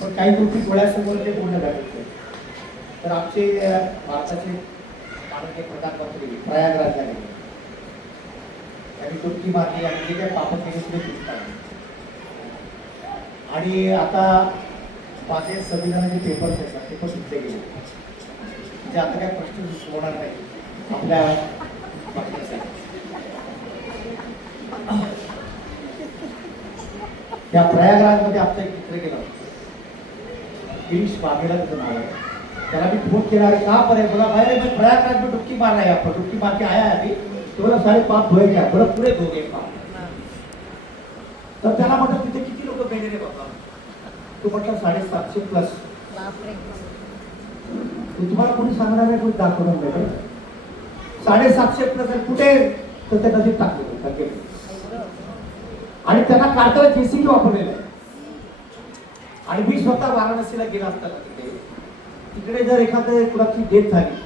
पण काही गोष्टी डोळ्यासमोर ते बोलणं झाले. तर आमचे भारताचे माननीय प्रधानमंत्री प्रयागराजला गेले, त्यांनी डुबकी मारली आणि जे काही पाप केले ते दिसतात. आणि आता माझे संविधानाचे पेपर्स असतात ते पण सुटले गेले, म्हणजे आता काही प्रश्न होणार नाही आपल्या पक्षासाठी. त्या प्रयागराजमध्ये आमचं एक चित्र गेलं, गिरीश वाघेला तुझं नाव आहे. त्याला मी फोन केला, अरे का पर बोला भाई मैं प्रयागराज में डुबकी मार रहा है, आपको डुबकी मार के आया है अभी, तो बोला सारे पाप धोए क्या, बोला पूरे धो गए पाप. तर त्याला म्हटलं तिथे किती लोक मेले रे बाबा, तो म्हटलं 750+ तुम्हाला कोणी सांगणार नाही, कोणी दाखवणार नाही. 750+ कुठे, तर त्या नदीत टाकले आणि त्यांना काढताना जेसीबी वापरलेलं आहे. आणि मी स्वतः वाराणसीला गेला असताना तिकडे जर एखाद्या कुणाची डेथ झाली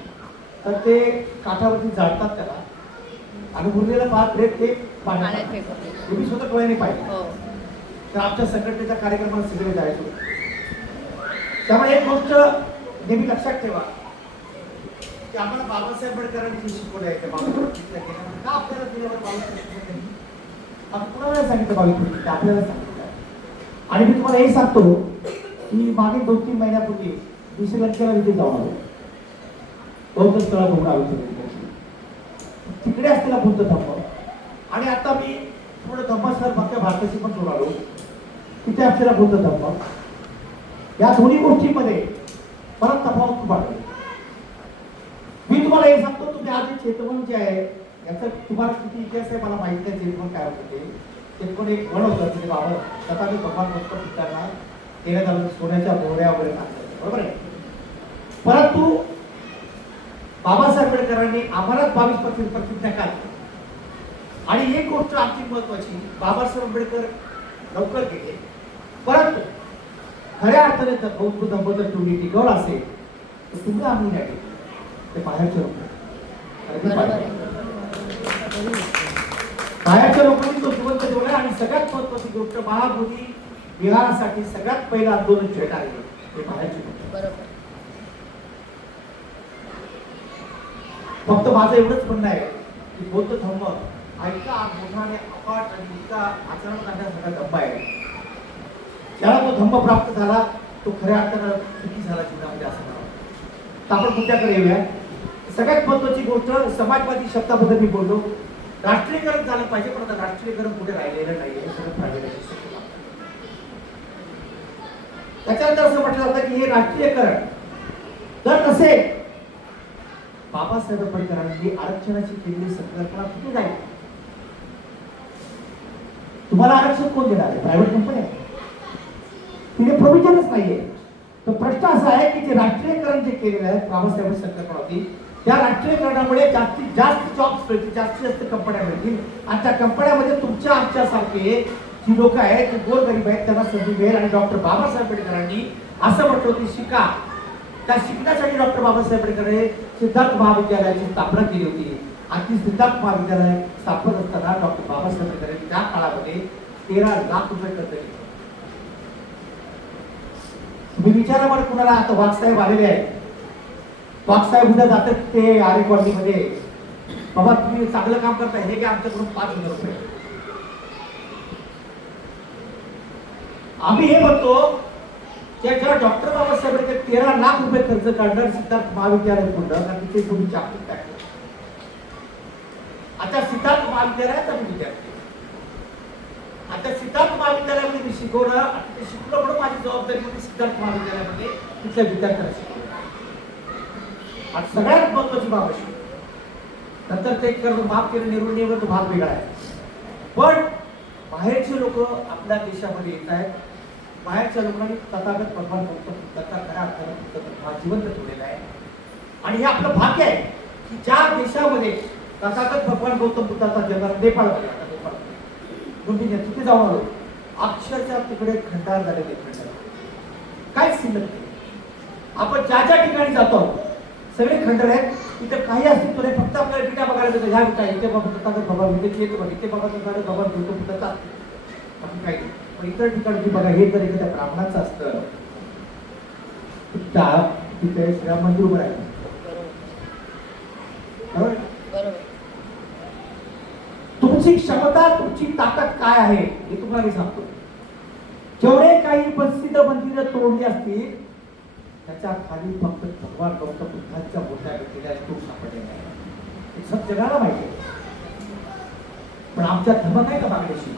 तर ते काठावरती जाळतात त्याला आणि उरलेला भात रेत ते पाण्यात तुम्ही स्वतः डोळ्याने पाहिजे. तर आमच्या संघटनेच्या कार्यक्रमाला सगळे जायचो. त्यामुळे एक गोष्ट नेहमी लक्षात ठेवा की आम्हाला बाबासाहेब आंबेडकरांनी जे शिकवलं आहे का आपल्याला दिल्यावर 22 आपण कुणाला सांगितलं 22 आपल्याला सांगितलं. आणि मी तुम्हाला हे सांगतो की मागे 2-3 महिन्यापूर्वी मी श्रीलंकेला तिथे जाऊन आलो, बौद्ध स्थळ बघून आलो. तिकडे असलेला बुद्ध धम्म आणि आता मी थोडं धम्मस्थळ भक्त भारताची पण जोड आलो, तिथे असलेला बुद्ध धम्म, या दोन्ही गोष्टींमध्ये मला तफावत खूप आढळली. मी तुम्हाला हे सांगतो, तुम्ही आज चेतवन जे आहे याचा तुम्हाला किती इतिहास आहे मला माहित नाही. चेतवन काय होतं ते पण एक म्हण होतं तिथे बाबा तथागत भगवान भक्त पित्यांना देण्यात आलं सोन्याच्या बोहऱ्या वगैरे टाकलं, बरोबर आहे. परंतु बाबासाहेब आंबेडकरांनी आम्हालाच 22% प्रतिज्ञा काढली. आणि एक गोष्ट आमची महत्वाची, बाबासाहेब आंबेडकर लवकर गेले, परंतु खऱ्या अर्थाने जर बौद्ध धम्म जर तुम्ही टिकवला असेल तर तुम्ही आम्ही नाही ते बाहेरचे लोक, बाहेरच्या लोकांनी तो जिवंत ठेवला. आणि सगळ्यात महत्वाची गोष्ट, महाबोधी विहारासाठी सगळ्यात पहिलं आंदोलन छेडणारे ते बाहेरचे लोक. फक्त माझं एवढंच म्हणणं आहे की बौद्ध धम्म हा इतका मोठाने अफाट आणि इतका आचरण करण्यासारखा धम्म आहे, ज्याला तो धम्म प्राप्त झाला तो खऱ्या अर्थानं सुखी झाला जीवनामध्ये असं म्हणावं. तर आपण मुद्द्याकडे येऊया. सगळ्यात महत्वाची गोष्ट, समाजवादी शब्दाबद्दल मी बोललो, राष्ट्रीयकरण झालं पाहिजे, पण आता राष्ट्रीयकरण कुठे राहिलेलं नाहीये, सगळं प्रायव्हेटायझेशन. त्याच्यानंतर असं म्हटलं जातं की हे राष्ट्रीयकरण जर नसेल, बाबासाहेब आंबेडकरांनी आरक्षणाची केलेली संकल्पना कुठे जाईल? तुम्हाला आरक्षण कोण देणार आहे? प्रायव्हेट कंपनी आहे, तिथे प्रोव्हिजनच नाहीये. तर प्रश्न असा आहे की जे राष्ट्रीयकरण जे केलेलं आहे बाबासाहेबांची संकल्पना होती, त्या राष्ट्रीयकरणामुळे जास्तीत जास्त जॉब्स मिळतील, जास्तीत जास्त कंपन्या मिळतील आणि त्या कंपन्यामध्ये तुमच्या आमच्यासारखे जी लोक आहेत, जे गोरगरीब आहेत, त्यांना संधी मिळेल. आणि डॉक्टर बाबासाहेब आंबेडकरांनी असं म्हटलं होतं शिका. त्या शिकण्यासाठी डॉक्टर बाबासाहेब आंबेडकरांनी सिद्धार्थ महाविद्यालयाची स्थापना केली होती. आणि ती सिद्धार्थ महाविद्यालय स्थापन असताना डॉक्टर बाबासाहेब आंबेडकरांनी त्या काळामध्ये 13 लाख रुपये खर्च केले. तुम्ही विचारा मला कुणाला, आता वाघसाहेब आलेले आहेत, वाघसाहेब उद्या जातात ते आरे कॉलनीमध्ये, बाबा तुम्ही चांगलं काम करताय, हे घ्या आमच्याकडून 5,000 रुपये. आम्ही हे म्हणतो जेव्हा डॉक्टर बाबासाहेब आंबेडकर 13 लाख रुपये खर्च काढणार सिद्धार्थ महाविद्यालय खोललं आणि तिथे तुम्ही जागतिक टाकलं. आता सिद्धार्थ महाविद्यालयात आम्ही विद्यार्थी, आता सिद्धार्थ महाविद्यालयामध्ये मी शिकवलं आणि ते शिकलो म्हणून माझी जबाबदारी होती सिद्धार्थ महाविद्यालयामध्ये तिथल्या विद्यार्थ्यांना शिकवलं. आणि सगळ्यात महत्वाची बाब अशी, नंतर ते कर्ज माफ केलं निर्णयावर तो भाग वेगळा आहे, पण बाहेरचे लोक आपल्या देशामध्ये येत आहेत. बाहेरच्या लोकांनी तथागत भगवान भक्त बुद्धाचा खऱ्या अर्थाने जिवंत ठेवलेला आहे. आणि हे आपलं भाग्य आहे की ज्या देशामध्ये तथागत भगवान गौतम बुद्धाचा जन्म, नेपाळमध्ये, आता नेपाळ तिथे जाऊन आलो, अक्षरशः तिकडे खंडार झालेले, खंडार काय शिल्लक. आपण ज्या ज्या ठिकाणी जातो सगळे खंडर आहेत, तिथे काही अस्तित्व नाही, फक्त आपल्याला विटा बघायला मिळतं. ह्या विटा इथे बाबा तथागत भगवान, इथे बघा, इथे बाबा तथागत भगवान गौतम बुद्धाचा, बाकी काही. पण इतर ठिकाणी बघा, हे जर एखाद्या ब्राह्मणाचं असतं तिथे श्रीराम मंदिर उभं आहे. बरोबर. तुमची क्षमता, तुमची ताकद काय आहे हे तुम्हाला मी सांगतो. जेवढे काही प्रसिद्ध मंदिरं तोडली असतील त्याच्या खाली फक्त भगवान गौतम बुद्धांच्या मोठ्या केलेल्या तूप सापडले नाही. सब जगाला माहिती आहे. पण आमच्यात धमक आहे का मागण्याची?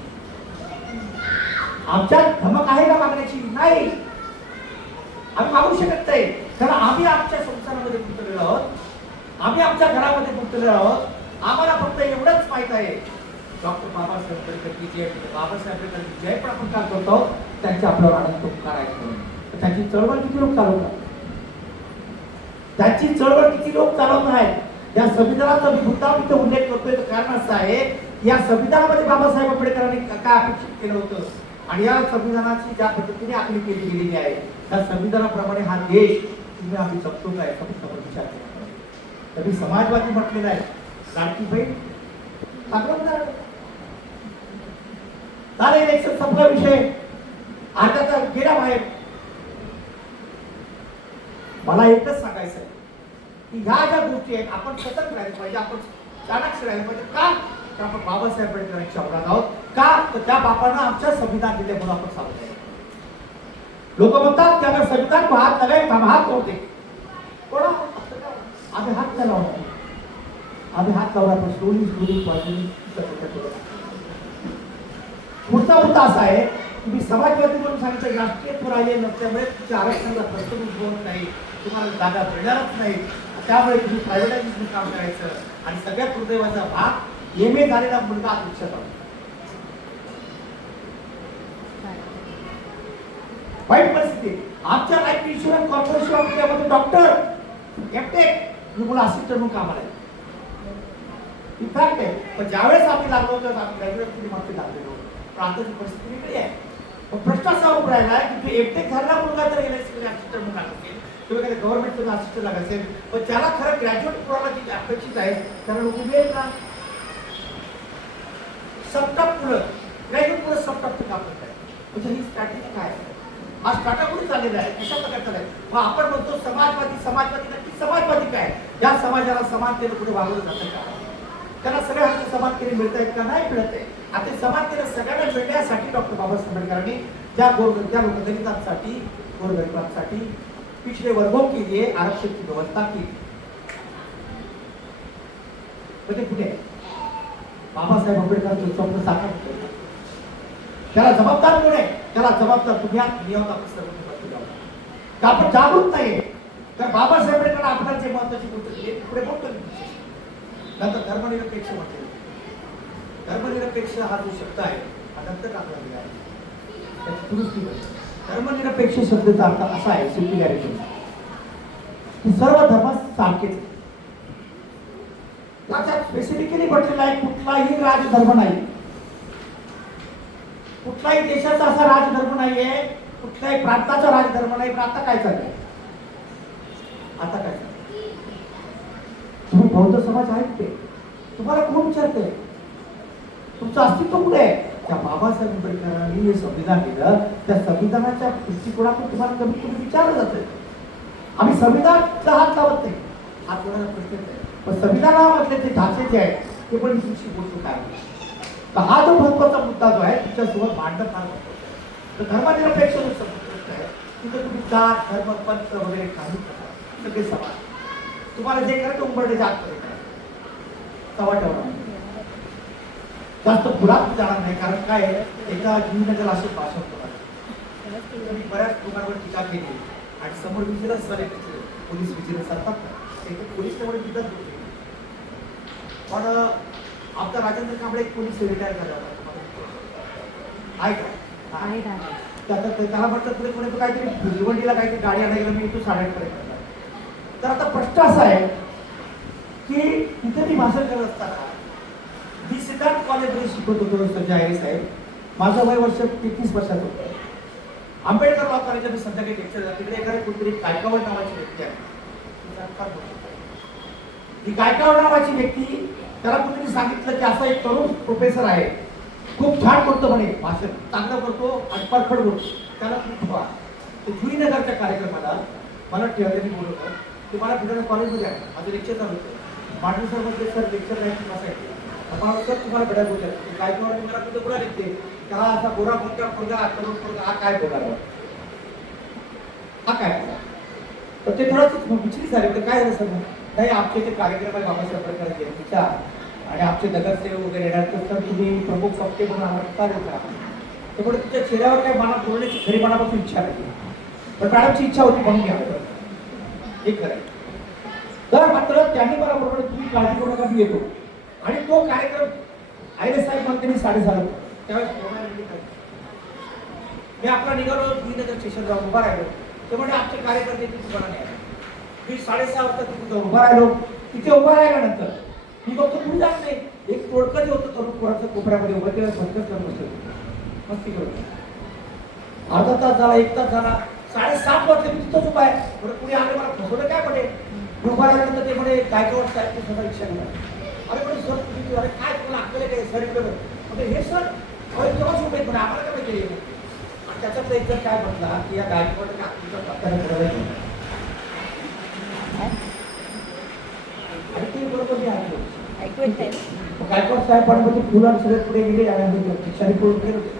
आमच्यात धमक आहे का मागण्याची? नाही. आम्ही मागू शकत नाही, कारण आम्ही आमच्या संसारामध्ये गुंतलेलो आहोत, आम्ही आमच्या घरामध्ये गुंतलेलो आहोत. आम्हाला फक्त एवढंच माहित आहे, डॉक्टर बाबासाहेब आंबेडकर की जय, बाबासाहेब आंबेडकर की जय. पण आपण काय करतो, त्यांच्या आपल्यावर आनंद करायचं म्हणून. त्याची चळवळ किती लोक चालवतात, त्याची चळवळ किती लोक चालवत आहेत. या संविधानाचा मी मुद्दाम इथे उल्लेख करतोय, कारण असं आहे, या संविधानामध्ये बाबासाहेब आंबेडकरांनी काय अपेक्षित केलं होतं आणि या संविधानाची ज्या पद्धतीने आखणी केली गेलेली आहे त्या संविधानाप्रमाणे हा देश तुम्ही आम्ही जगतो काय विचार केला. कधी समाजवादी म्हटलेला आहे, लाडकी बहीण झालं, इलेक्शन संपला, विषय आताचा गेला बाहेर. मला एकच सांगायचं आहे की ह्या ज्या गोष्टी आहेत आपण सतत राहिलं पाहिजे, आपण चाणक्य राहिलं पाहिजे. का? तर आपण बाबासाहेब आंबेडकरांच्या औलाद आहोत. का? तर त्या बापानं आमच्या संविधान दिले म्हणून आपण सांगतो. लोक म्हणतात की अगर संविधान को हात लगाए हम हात लावते. कोणा आम्ही हात नाही लावणार, आम्ही हात लावला पण स्लोली स्लोली पुढचा मुद्दा असा आहे की मी समाजवादी म्हणून सांगितलं, राष्ट्रीयत्व राहिले नसल्यामुळे तुमच्या आरक्षणाला प्रश्न उद्भवत नाही, तुम्हाला जागा मिळणारच नाही, त्यामुळे तुम्ही प्रायव्हेटायझेशन काम करायचं. आणि सगळ्यात दुर्दैवाचा भाग एम ए झालेला मुलगा शिक्षक आहे. वाईट परिस्थिती. आमच्या लाईफ इन्शुरन्स कॉर्पोरेशन ऑफ इंडियामध्ये डॉक्टर एमटेक मुलं असिस्टंट म्हणून कामाला आहे. इफॅक्ट आहे. पण ज्यावेळेस आम्ही लागलो होतो आम्ही ग्रॅज्युएट केली मागची लागलेलो, पण आताची परिस्थिती वेगळी आहे. पण प्रश्न असा उभा राहिला की एमटेक झालेला मुलगा जर असिस्टंट म्हणून लागला असेल किंवा काही गव्हर्नमेंटचं असिस्टंट लागत असेल, पण त्याला खरं ग्रॅज्युएट कोणाला जी अपेक्षित आहे कारण उमेल ना सबटॉप मुलं ग्रॅज्युएट मुलं सबटॉपचं काम करत आहे. म्हणजे ही स्ट्रॅटेजी काय आहे? हा स्टार्टअप कुठे चाललेला आहे, कशा प्रकारचा आहे? मग आपण म्हणतो समाजवादी, समाजवादी नक्की समाजवादी काय? या समाजाला समानतेने पुढे वागवलं जातं का? त्याला सगळ्या हक्क समानतेने मिळत आहेत का? नाही मिळत आहे. आता समानतेने सगळ्यांना मिळण्यासाठी डॉक्टर बाबासाहेब आंबेडकरांनी ज्या लोक दलितांसाठी, गोरगरिबांसाठी पिछले वर्गों के लिए आरक्षण की व्यवस्था की. म्हणजे कुठे बाबासाहेब आंबेडकरांचं स्वप्न साकार होतं. त्याला जबाबदार कोण आहे? त्याला जबाबदार तुम्ही नियमात आपण सर्व आपण जागरूक नाहीये. तर बाबासाहेब आंबेडकर आपल्याला जे महत्वाची गोष्ट पुढे बोलतो नंतर धर्मनिरपेक्ष म्हटले. धर्मनिरपेक्ष हा जो शब्द आहे हा नंतर टाकला गेला आहे, त्याची दुरुस्ती करतो. धर्मनिरपेक्ष शब्दाचा अर्थ असा आहे सिक्युलॅरिटी की सर्व धर्म सारखेच. त्याच्यात स्पेसिफिकली म्हटलेलं आहे कुठलाही राजधर्म नाही, कुठलाही देशाचा असा राजधर्म नाहीये, कुठल्याही प्रांताचा राजधर्म नाही. पण आता काय चाललंय? आता काय चाललंय? तुम्ही बौद्ध समाज आहेत ते तुम्हाला कोण विचारतंय? तुमचं अस्तित्व कुठे आहे? त्या बाबासाहेब आंबेडकरांनी जे संविधान दिलं त्या संविधानाच्या दृष्टिकोनातून तुम्हाला कमीत कमी विचारलं जातं. आम्ही संविधानाचा हात लावत नाही, हात कोणाला प्रश्न नाही. पण संविधानामधले जे ढाचे जे आहेत ते पण तुमची गोष्ट काय? तर हा जो महत्वाचा मुद्दा जो आहे तुमच्यासोबत मांडणं फार महत्वाचं आहे. तर धर्मनिरपेक्ष जो प्रश्न आहे तिथे तुम्ही जात धर्म पंथ वगैरे काही सगळे समाज. तुम्हाला जे करायचं उंबरडे जात तवा ठेवणार जास्त पुरात जाणार नाही. कारण काय एका जीवनाला असे भाषण होणार मी बऱ्याच लोकांवर टीका केली आणि समोर विजिलन्स झाले पोलीस विजिलन्स असतात ना पोलीस त्यामुळे टीका केली. पण आमचा राजेंद्र कांबळे एक पोलीस रिटायर झाला होता आहे का? त्याला म्हटलं पुढे पुढे काहीतरी भिवंडीला काहीतरी गाडी आणायला मी तू 8:30 तर आता प्रश्न असा आहे की तिथे ती भाषण करत असताना मी सिद्धार्थ कॉलेजमध्ये शिकवत होतो. संजय आयरे साहेब, माझं वय वर्ष 33 वर्षाचं होतं. आंबेडकर लॉ कॉलेजला मी संध्याकाळी लेक्चर तिकडे एखादी कुठेतरी गायकवाड नावाची व्यक्ती आहे. ही गायकवाड नावाची व्यक्ती त्याला कुठेतरी सांगितलं की असा एक तरुण प्रोफेसर आहे, खूप छान करतो म्हणे, भाषण चांगलं करतो आणि परखड बोलतो, त्याला तुम्ही ठेवा. तर जुईनगरच्या कार्यक्रमाला मला त्यांनी बोलवलं की मला फिरायला कॉलेजमध्ये आहे, माझं लेक्चर चालू होतं. मांडवी सर म्हणजे सर लेक्चर नाही क्लासाठी आपण सर तुम्हाला भेटायला बोलतात काय तुम्हाला मला कुठे कुणा लिखते का असा गोरा मुलगा मुलगा तरुण मुलगा हा काय बोलणार हा काय. तर ते थोडंसं विचलित झाले तर काय झालं सर नाही आमचे ते कार्यक्रम आहे बाबासाहेब आंबेडकर जयंतीचा आणि आमचे नगरसेवक वगैरे येणार तर सर तुम्ही प्रमुख वक्ते म्हणून आम्हाला चालेल का. त्यामुळे तुमच्या चेहऱ्यावर काय मला बोलण्याची खरी मनापासून इच्छा नाही पण मॅडमची इच्छा होती म्हणून घ्यावं हे खरं. तर मात्र त्यांनी मला बरोबर तुम्ही काळजी करू नका मी येतो आणि तो कार्यक्रम आयले साहेब म्हणते मी 6:30 त्यावेळेस मी आपला निघालो नगर स्टेशन जाऊन उभा राहिलो ते म्हणजे आमचे कार्यकर्ते तिथे बघा नाही मी 6:30 वाजता तिथे जाऊन उभा राहिलो. तिथे उभा राहिल्यानंतर मी बघतो कुणी जात नाही एक तोडकं जे होतं तरुण पोराचं कोपऱ्यामध्ये उभं केलं भटकत करत बसलं मस्ती करत अर्धा तास झाला 1 तास झाला 7:30 वाजता मी तिथंच उभा आहे. बरं कुणी आले मला फसवलं काय म्हणे उभा राहिल्यानंतर ते म्हणे गायकवाड साहेब ते स्वतः रिक्षा घेऊन अरे पण सर तुम्ही अरे काय तुम्हाला अक्कल काय सर इकडे म्हणजे हे सर तेव्हाच उभे पण आम्हाला काय माहिती आणि त्याच्यातलं एक जर काय म्हटला की या गायकवाड तुमचा पत्त्याने करायला घेऊन आणि ते बरोबर मी गायकवाड साहेबांमध्ये फुलं सगळे पुढे गेले आणि शिक्षण पूर्ण केले होते.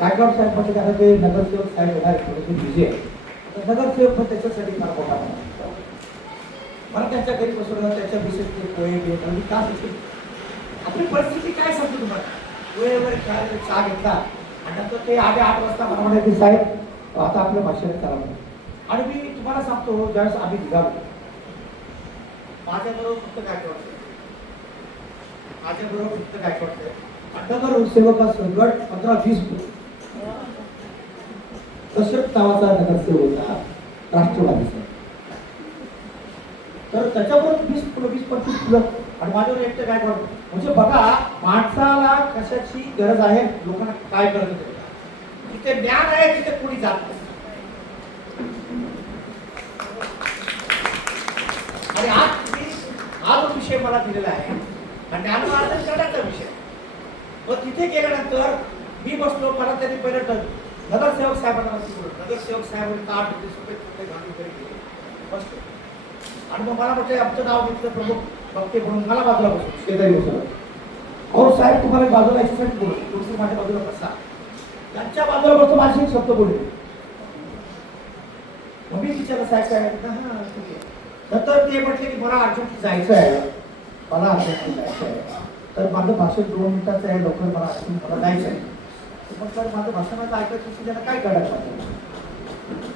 गायकवाड साहेब म्हणजे आता ते नगरसेवक साहेब येणार थोडेसे बिझी आहे नगरसेवक पण त्याच्यासाठी फार मोठा मला त्यांच्या घरी बसवलं त्याच्या विषयी पोहे घेऊन तास असेल आपली परिस्थिती काय सांगतो तुम्हाला पोहे वगैरे खेळायला चहा घेतला आणि नंतर ते 8:30 वाजता मला म्हणाले की साहेब आता आपल्या भाषेने करा आणि मी तुम्हाला सांगतो ज्यावेळेस आम्ही निघालो माझ्याबरोबर फक्त गायकवाड माझ्याबरोबर फक्त गायकवाड नगरसेवकाचा गट 15-20 दशरथ नावाचा नगरसेवक होता राष्ट्रवादीचा तर त्याच्याबरोबर 20-25 फुलं आणि माझ्यावर एकटं काय करतो म्हणजे बघा माणसाला कशाची गरज आहे लोकांना काय करत तिथे ज्ञान आहे तिथे कोणी जात नाही आणि आज तुम्ही हा जो विषय मला दिलेला आहे ज्ञानवर्धन करण्याचा विषय मग तिथे गेल्यानंतर मी बसलो मला त्यांनी पहिलं नगरसेवक साहेबांना नगरसेवक साहेबांनी 8 रुपये घालून गेले बसलो आणि मग मला म्हटलं आमचं नाव घेतलं प्रमुख वक्ते म्हणून मला बाजूला बसलो शेजारी बसलो अहो साहेब तुम्हाला बाजूला याच्यासाठी बोलतो तुमचं माझ्या बाजूला बसा त्यांच्या बाजूला बसतो माझी एक शब्द बोलले मग मी विचारलं साहेब काय हा ठीक आहे नंतर ते म्हटले की मला अर्जंट जायचं आहे मला अर्जंट जायचं आहे तर माझं भाषण 2 मिनिटाचं आहे लवकर मला अर्जंट मला जायचं आहे मग सर माझं भाषणाचं ऐकायचं त्यांना काय करायचं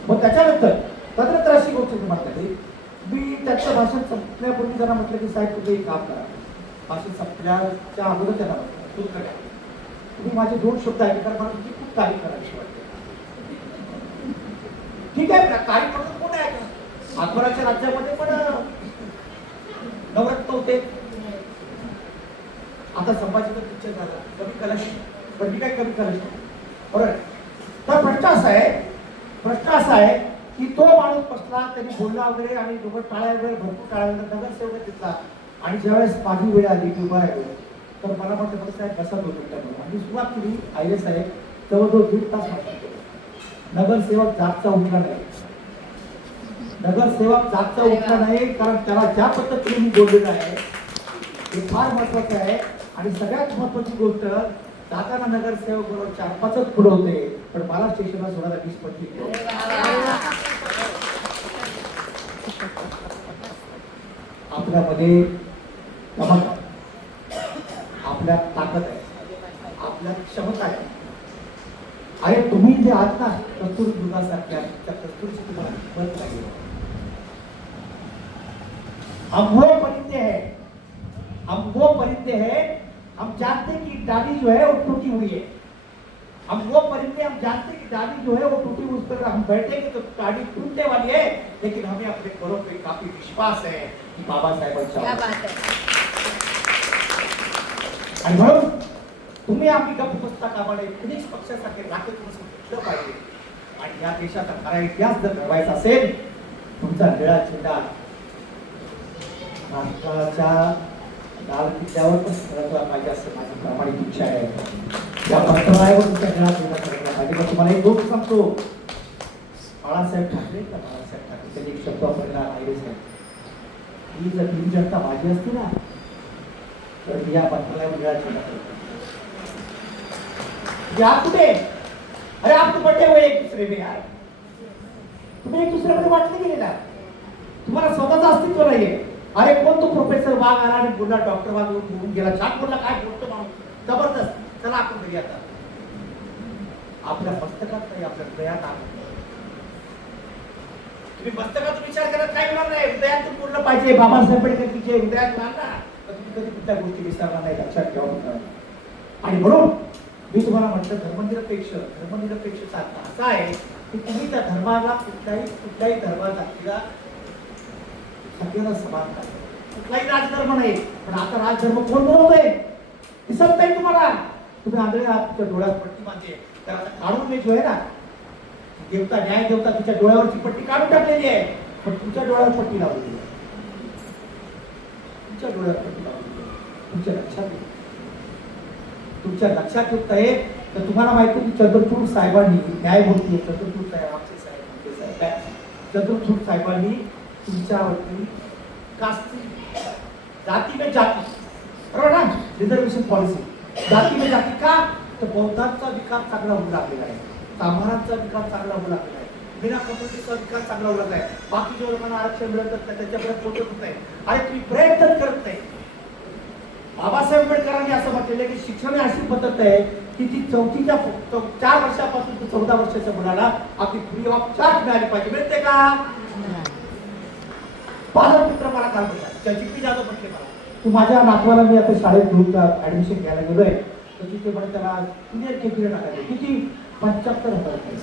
मग त्याच्यानंतर तंत्र अशी गोष्ट म्हटलं मी त्याचं भाषण संपल्यापूर्वी त्यांना म्हटलं की साहेब तुम्ही एक काम करा भाषण संपल्याच्या अगोदर त्यांना म्हटलं सुरू करा तुम्ही माझे 2 शब्द ऐकले कारण मला तुमची खूप तारीफ करायची वाटते ठीक आहे तारीफ म्हणून कोण आहे का अकबराच्या राज्यामध्ये पण नवरत्न होते आता संभाजीचं पिक्चर झाला कमी कलश पण मी काय कमी कलश बरोबर तर प्रश्न असा आहे की तो माणूस बसला त्यांनी बोलला वगैरे आणि दोघं टाळ्या वगैरे भरपूर टाळ्यानंतर नगरसेवक तिथला आणि ज्यावेळेस माझी वेळ आली की उभा राहिलो तर मला म्हटलं साहेब बसा 2 मिनिटं आणि सुरुवात केली आयले साहेब जवळजवळ 1.5 तास म्हटलं नगरसेवक जागचा उठला नाही नगरसेवक जागचा उठला नाही कारण त्याला ज्या पद्धतीने मी बोललेलं आहे हे फार महत्वाचं आहे आणि सगळ्यात महत्वाची गोष्ट जाताना नगरसेवक बरोबर 4-5च पुढे होते पण मला स्टेशनला सोडायला 20-25 आपल्यामध्ये कमक आपल्यात ताकद आहे आपल्यात क्षमता आहे अरे तुम्ही जे आहात ना कस्तुरी दुधासारख्या त्या कस्तुरीची तुम्हाला बंद लागेल हम वो परिंदे हैं हम जानते हैं कि डाली जो है वो टूटी हुई है हम वो परिंदे हम जानते हैं कि डाली जो है वो टूटी हुई उस पर हम बैठेंगे तो डाली टूटने वाली है लेकिन हमें अपने घरों पे काफी विश्वास है कि बाबासाहेबांच्या क्या बात है आणि म्हणून तुम्ही आम्ही गप्प बसता कामा नये कुणीच पक्षासारखे राखे घेतलं पाहिजे आणि या देशाचा खरा इतिहास जर घडवायचा असेल तुमचा निळा झेंडा राष्ट्राच्या लाल किल्ल्यावर पण फडकला पाहिजे असं माझी प्रामाणिक इच्छा आहे या पत्रावर तुमच्या निळा झेंडा फडकला पाहिजे पण तुम्हाला एक गोष्ट सांगतो बाळासाहेब ठाकरे का बाळासाहेब ठाकरे त्यांनी एक शब्द वापरला आहे साहेब, ही जर टीम जनता माझी असती ना तर या पत्राला मिळायची आप कुठे, अरे आप तो बटे हुए एक दूसरे में यार, तुम्ही एक दुसऱ्यामध्ये वाटले गेले ना, तुम्हाला स्वतःचं अस्तित्व नाहीये. अरे कोण तो प्रोफेसर वाघ आला आणि बोलला डॉक्टर वाघ बोलून गेला, छान बोलला, काय बोलतो माणूस जबरदस्त, चला आपण घरी आता. आपल्या मस्तकात नाही, आपल्या हृदयात आहे. तुम्ही मस्तकात विचार करत काय होणार नाही, हृदयात पूर्ण पाहिजे. बाबासाहेब आंबेडकरचे हृदयात राहणार तर तुम्ही कधी कुठल्या गोष्टी विसरणार नाही, लक्षात ठेवा. आणि म्हणून मी तुम्हाला म्हटलं धर्मनिरपेक्ष साधना असा आहे की तुम्ही त्या धर्माला कुठल्याही धर्माला सगळ्याला समान करा. कुठलाही राजधर्म नाही, पण आता राजधर्म कोण बनवतोय दिसत नाही तुम्हाला. तुम्ही आंधळे तुमच्या डोळ्यात पट्टी बांधली आहे, तर आता काढून मी जो आहे ना देवता, न्याय देवता तिच्या डोळ्यावरची पट्टी काढून टाकलेली आहे, पण तुमच्या डोळ्यावर पट्टी लावलेली आहे. तुमच्या डोळ्यावर पट्टी लावलेली आहे. तुमच्या लक्षात येत आहे तर तुम्हाला माहिती की चंद्रचूड साहेबांनी, न्यायमूर्ती चंद्रचूड साहेब, आमचे साहेब चंद्रचूड साहेबांनी तुमच्यावरती कास्टी, जाती में जाती, बरोबर ना, रिझर्वेशन पॉलिसी, जाती में जाती का, तर बौद्धांचा विकास चांगला होऊ लागलेला आहे, चांभारांचा विकास चांगला होऊ लागलेला आहे, बिना कम्युनिटीचा विकास चांगला होऊ लागला आहे. बाकी ज्या लोकांना आरक्षण मिळत नाही त्याच्याकडे पोहोचत होत नाही. आणि तुम्ही प्रयत्न करत नाही. बाबासाहेब आंबेडकरांनी असं म्हटलेलं आहे की शिक्षण ही अशी पद्धत आहे की ती 4 वर्षापासून ते 14 वर्षाच्या मुलाला आपली फ्री ऑफ चार्ज मिळाली पाहिजे. मिळते का? पालकपुत्र मला काल बोलला, चिप्पी जाधव म्हटले मला, तू माझ्या नातवाला मी आता शाळेत घेऊन ऍडमिशन घ्यायला गेलोय तर तिथे म्हणे त्याला सिनियर केजीला टाकायचे, किती 75,000 रुपये.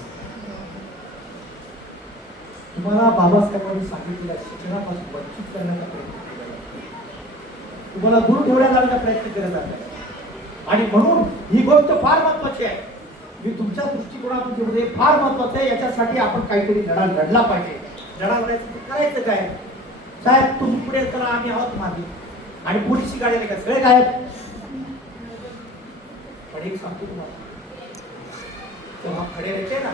तुम्हाला बाबासाहेबांनी सांगितलेल्या शिक्षणापासून वंचित करण्याचा प्रयत्न केला, तुम्हाला दूर ठेवण्याचा प्रयत्न केला जात आहे. आणि म्हणून ही गोष्ट फार महत्वाची आहे. मी तुमच्या दृष्टिकोनातून जेवढे फार महत्वाचं आहे, याच्यासाठी आपण काहीतरी लढा लढला पाहिजे. लढा लढायचं करायचं काय साहेब, तुम्ही पुढे चला, आम्ही आहोत मागे, आणि पोलीसची गाडी नाही का सगळे काय. पण एक सांगतो तुम्हाला, तेव्हा खडे रहते ना,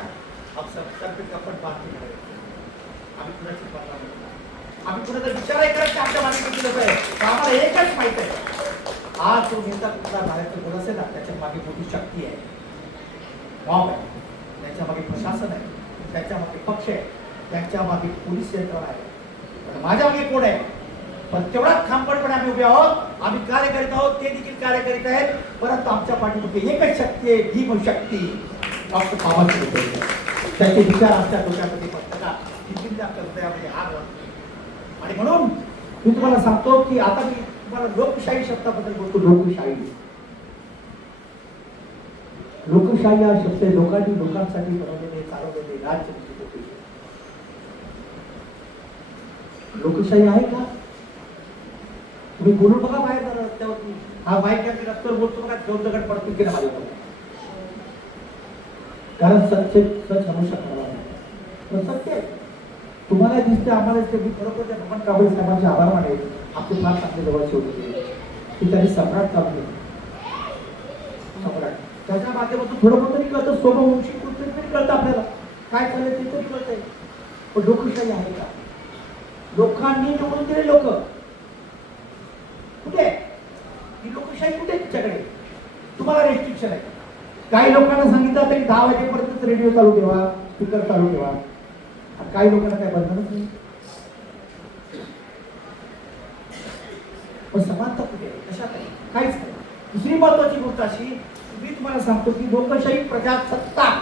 आपण बातमी आम्ही कुणाची बातमी, आम्ही कुणाचा विचार करायचं आमच्या मागे किती लोक आहे, आम्हाला एकच माहित आहे, हा जो नेता कुठला बाहेरचा बोल असेल ना, त्याच्या मागे मोठी शक्ती आहे, मॉब आहे, त्याच्या मागे प्रशासन आहे, त्याच्या मागे पक्ष आहे, त्याच्या मागे पोलीस यंत्रणा आहे. पण माझ्या मागे कोण आहे? पण तेवढाच खांबडपणे आम्ही उभे आहोत, आम्ही कार्य करीत आहोत, ते देखील कार्य करीत आहेत. परंतु आमच्या पाठीमागे एकच शक्ती आहे, भीमशक्ती. डॉक्टर बाबासाहेब त्याचे विचार आमच्या डोक्यामध्ये पडतात, आमच्या हृदयामध्ये आग वाटते. आणि म्हणून मी तुम्हाला सांगतो की आता मी तुम्हाला लोकशाही शब्दाबद्दल बोलतो. लोकशाही, लोकशाही हा शब्द लोकांनी लोकांसाठी बनवलेले चालवलेले राज्य. लोकशाही आहे का? तुम्ही बोलून बघा बाहेर रस्त्यावरती, हा बाईक रस्त्यावर बोलतो बघा, दोन दगड पडतील की नाही, कारण सत्य सच हमेशा खरा आहे. सत्य तुम्हाला दिसते, आम्हाला दिसते. मी खरोखर त्या भगवान कांबळे साहेबांचे आभार मानेल. आपले फार चांगले जवळचे होते की त्यांनी सम्राट चालवले. सम्राट त्याच्या माध्यमातून थोडं तरी कळतं, सोमवंशी कुठतरी तरी कळतं आपल्याला, काय चाललंय ते तरी कळतंय. पण लोकशाही आहे का? लोकांनी निवडून दिले लोक कुठे? ही लोकशाही कुठे तुमच्याकडे? तुम्हाला रेस्ट्रिक्शन आहे. काही लोकांना सांगितलं तरी 10 वाजेपर्यंत रेडिओ चालू ठेवा, स्पीकर चालू ठेवा. काही लोकांना काय बंधनच नाही. पण समानता कुठे आहे? कशात आहे? काहीच नाही. दुसरी महत्वाची गोष्ट अशी, मी तुम्हाला सांगतो की लोकशाही प्रजासत्ताक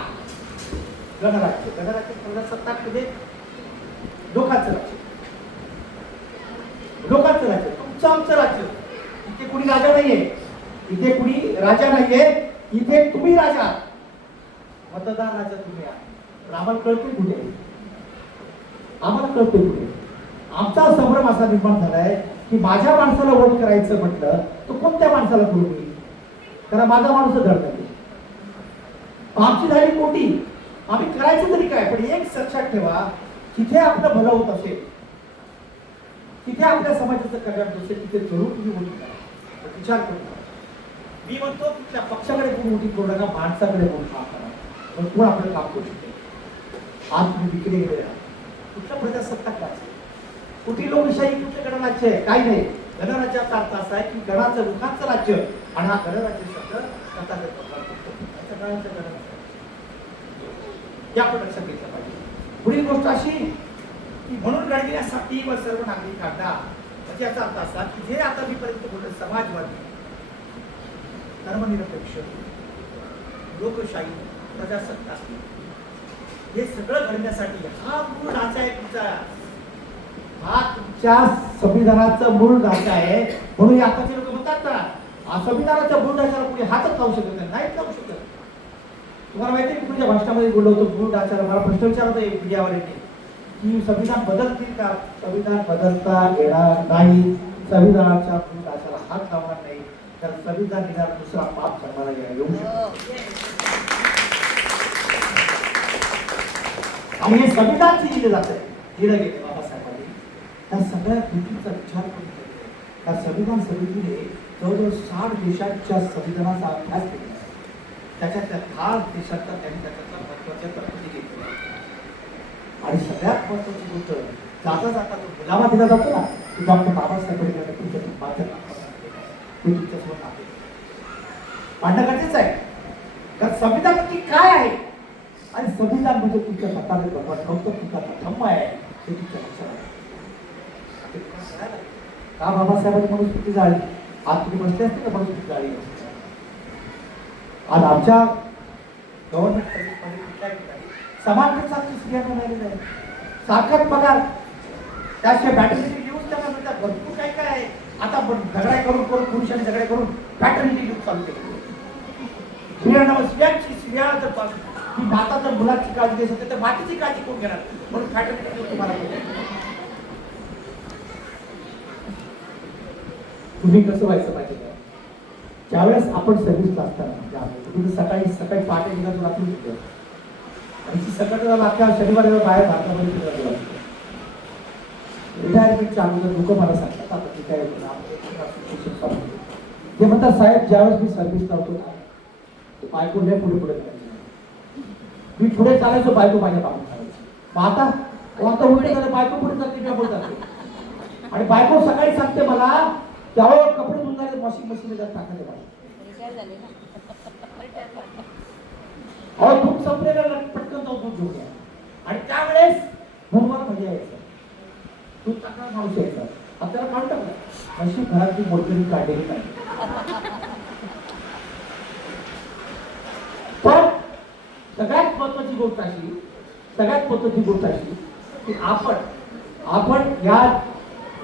गणराज्य, गणराज्य प्रजासत्ताक म्हणजे लोकांचं राज्य, लोकांचं राज्य, तुमचं आमचं राज्य. इथे कुणी राजा नाहीये, इथे कुणी राजा नाहीये, इथे तुम्ही राजा, मतदार राजा तुम्ही आहात. आम्हाला कळते कुठे, आम्हाला कळते कुठे. आमचा संभ्रम असा निर्माण झालाय की माझ्या माणसाला वोट करायचं म्हटलं तर कोणत्या माणसाला करू मी, कारण माझा माणूस धडकते. आमची झाली कोटी, आम्ही करायचं तरी काय. पण एक लक्षात ठेवा, जिथे आपलं भलं होत असेल, तिथे आपल्या समाजाचं कल्याण असेल, तिथे जरूर तुम्ही वोट करा. विचार करू. मी म्हणतो कुठल्या पक्षाकडे कोण वोटिंग करू नका, माणसाकडे वोट करा. पण कोण आपलं काम करू शकते. आज तुम्ही विक्री गेले कुठल्या प्रजासत्ताक राज्य, कुठली लोकशाही, कुठलं गणराज्य आहे? काही नाही. गणराज्याचा अर्थ असा आहे की गणाचं रुखाचं राज्य, आणि हा गणराज्य शब्द तथागत भगवान बुद्ध गणाचं गणराज्य या आपण लक्षात घेतलं पाहिजे. पुढील गोष्ट अशी की म्हणून लढविण्यासाठी व सर्व नागरिकांना, म्हणजे याचा अर्थ असा की जे आता मी पर्यंत बोलतो समाजवादी, धर्मनिरपेक्ष, लोकशाही, प्रजासत्ताक, हे सगळं घडण्यासाठी हा मूळ ढाचा आहे तुमचा, हा तुमच्या संविधानाचा मूळ ढाचा आहे. म्हणून आताचे लोक म्हणतात ना संविधानाच्या मूळ ढाच्याला कुठे हातच लावू शकत नाही लावू शकत. तुम्हाला माहिती आहे की तुझ्या भाषणामध्ये बोललो होतो मूळ ढाच्याला, मला प्रश्न विचारत आहे मीडियावर येते की संविधान बदलतील का? संविधान बदलता येणार नाही. संविधानाच्या मूळ ढाच्याला हात लावणार नाही, तर संविधान लिहिणार दुसरा पाप जन्माला येऊ शकतो. आणि हे संविधान जे लिहिलं जात आहे, लिहिलं गेले बाबासाहेबांनी, त्या सगळ्या गोष्टींचा विचार करून त्या संविधान समितीने जवळजवळ 60 देशांच्या संविधानाचा अभ्यास केला. त्याच्यातल्या 10 देशांचा त्यांनी त्याच्यातल्या महत्वाच्या तरतुदी घेतल्या. आणि सगळ्यात महत्वाची गोष्ट, जाता जाता जो मुलामा दिला जातो ना, की डॉक्टर बाबासाहेबांनी तुमच्या माझ्या ते तुमच्यासोबत आहे मांडणं गरजेचं आहे. कारण संविधान नक्की काय आहे, आणि संविधान म्हणजे तुमच्या हाताने नव्हतं, तुमचा धम्म आहे हे तुमच्या लक्षात आहे का? बाबासाहेबांनी मनुस्मृती जाळली, आज तुम्ही बसले असते का मनुस्मृती जाळली? आज आमच्या गव्हर्नमेंट सर्व्हिसमध्ये कुठल्याही ठिकाणी समानतेसाठी स्त्रियांना मिळालेलं आहे, सारखाच पगार, त्याशिवाय बॅटर्निटी लीव्ह त्यांना मिळतात, भरपूर काय काय आहे. आता झगडा करून पुरुषांनी झगडा करून बॅटर्निटी लीव्ह चालू केली. स्त्रिया जर की माता जर मुलाची काळजी घेत असेल तर मातीची काळजी कोण घेणार? म्हणून बॅटर्निटी लीव्ह तुम्हाला तुम्ही कसं व्हायचं पाहिजे? ज्यावेळेस आपण सर्व्हिसला असताना तुम्ही सकाळी सकाळी पहाटे निघायचं रात्री निघतो, आणि सकाळी अख्ख्या शनिवारी बाहेर भारतामध्ये फिरायला लागतो. रिटायरमेंटच्या अगोदर लोक मला सांगतात आता ते काय ते म्हणतात, साहेब ज्यावेळेस मी सर्व्हिसला होतो ना, बायको लय पुढे पुढे मी पुढे चालायचो, बायको माझ्या मागून चालायची. मग आता उलटे झालं, बायको पुढे जाते मी पुढे जाते. आणि बायको सकाळी सांगते मला त्यावर कपडे धुणार वॉशिंग मशीन टाकायचे दूध संपलेलं पटकन जाऊन दूध घेऊन. आणि त्यावेळेस मुलगा मजा यायचं, दूध टाकणार माणूस यायचा, आपल्याला काढून टाकलं अशी घरातली मोलकरी काढलेली नाही. पण सगळ्यात महत्वाची गोष्ट अशी की आपण या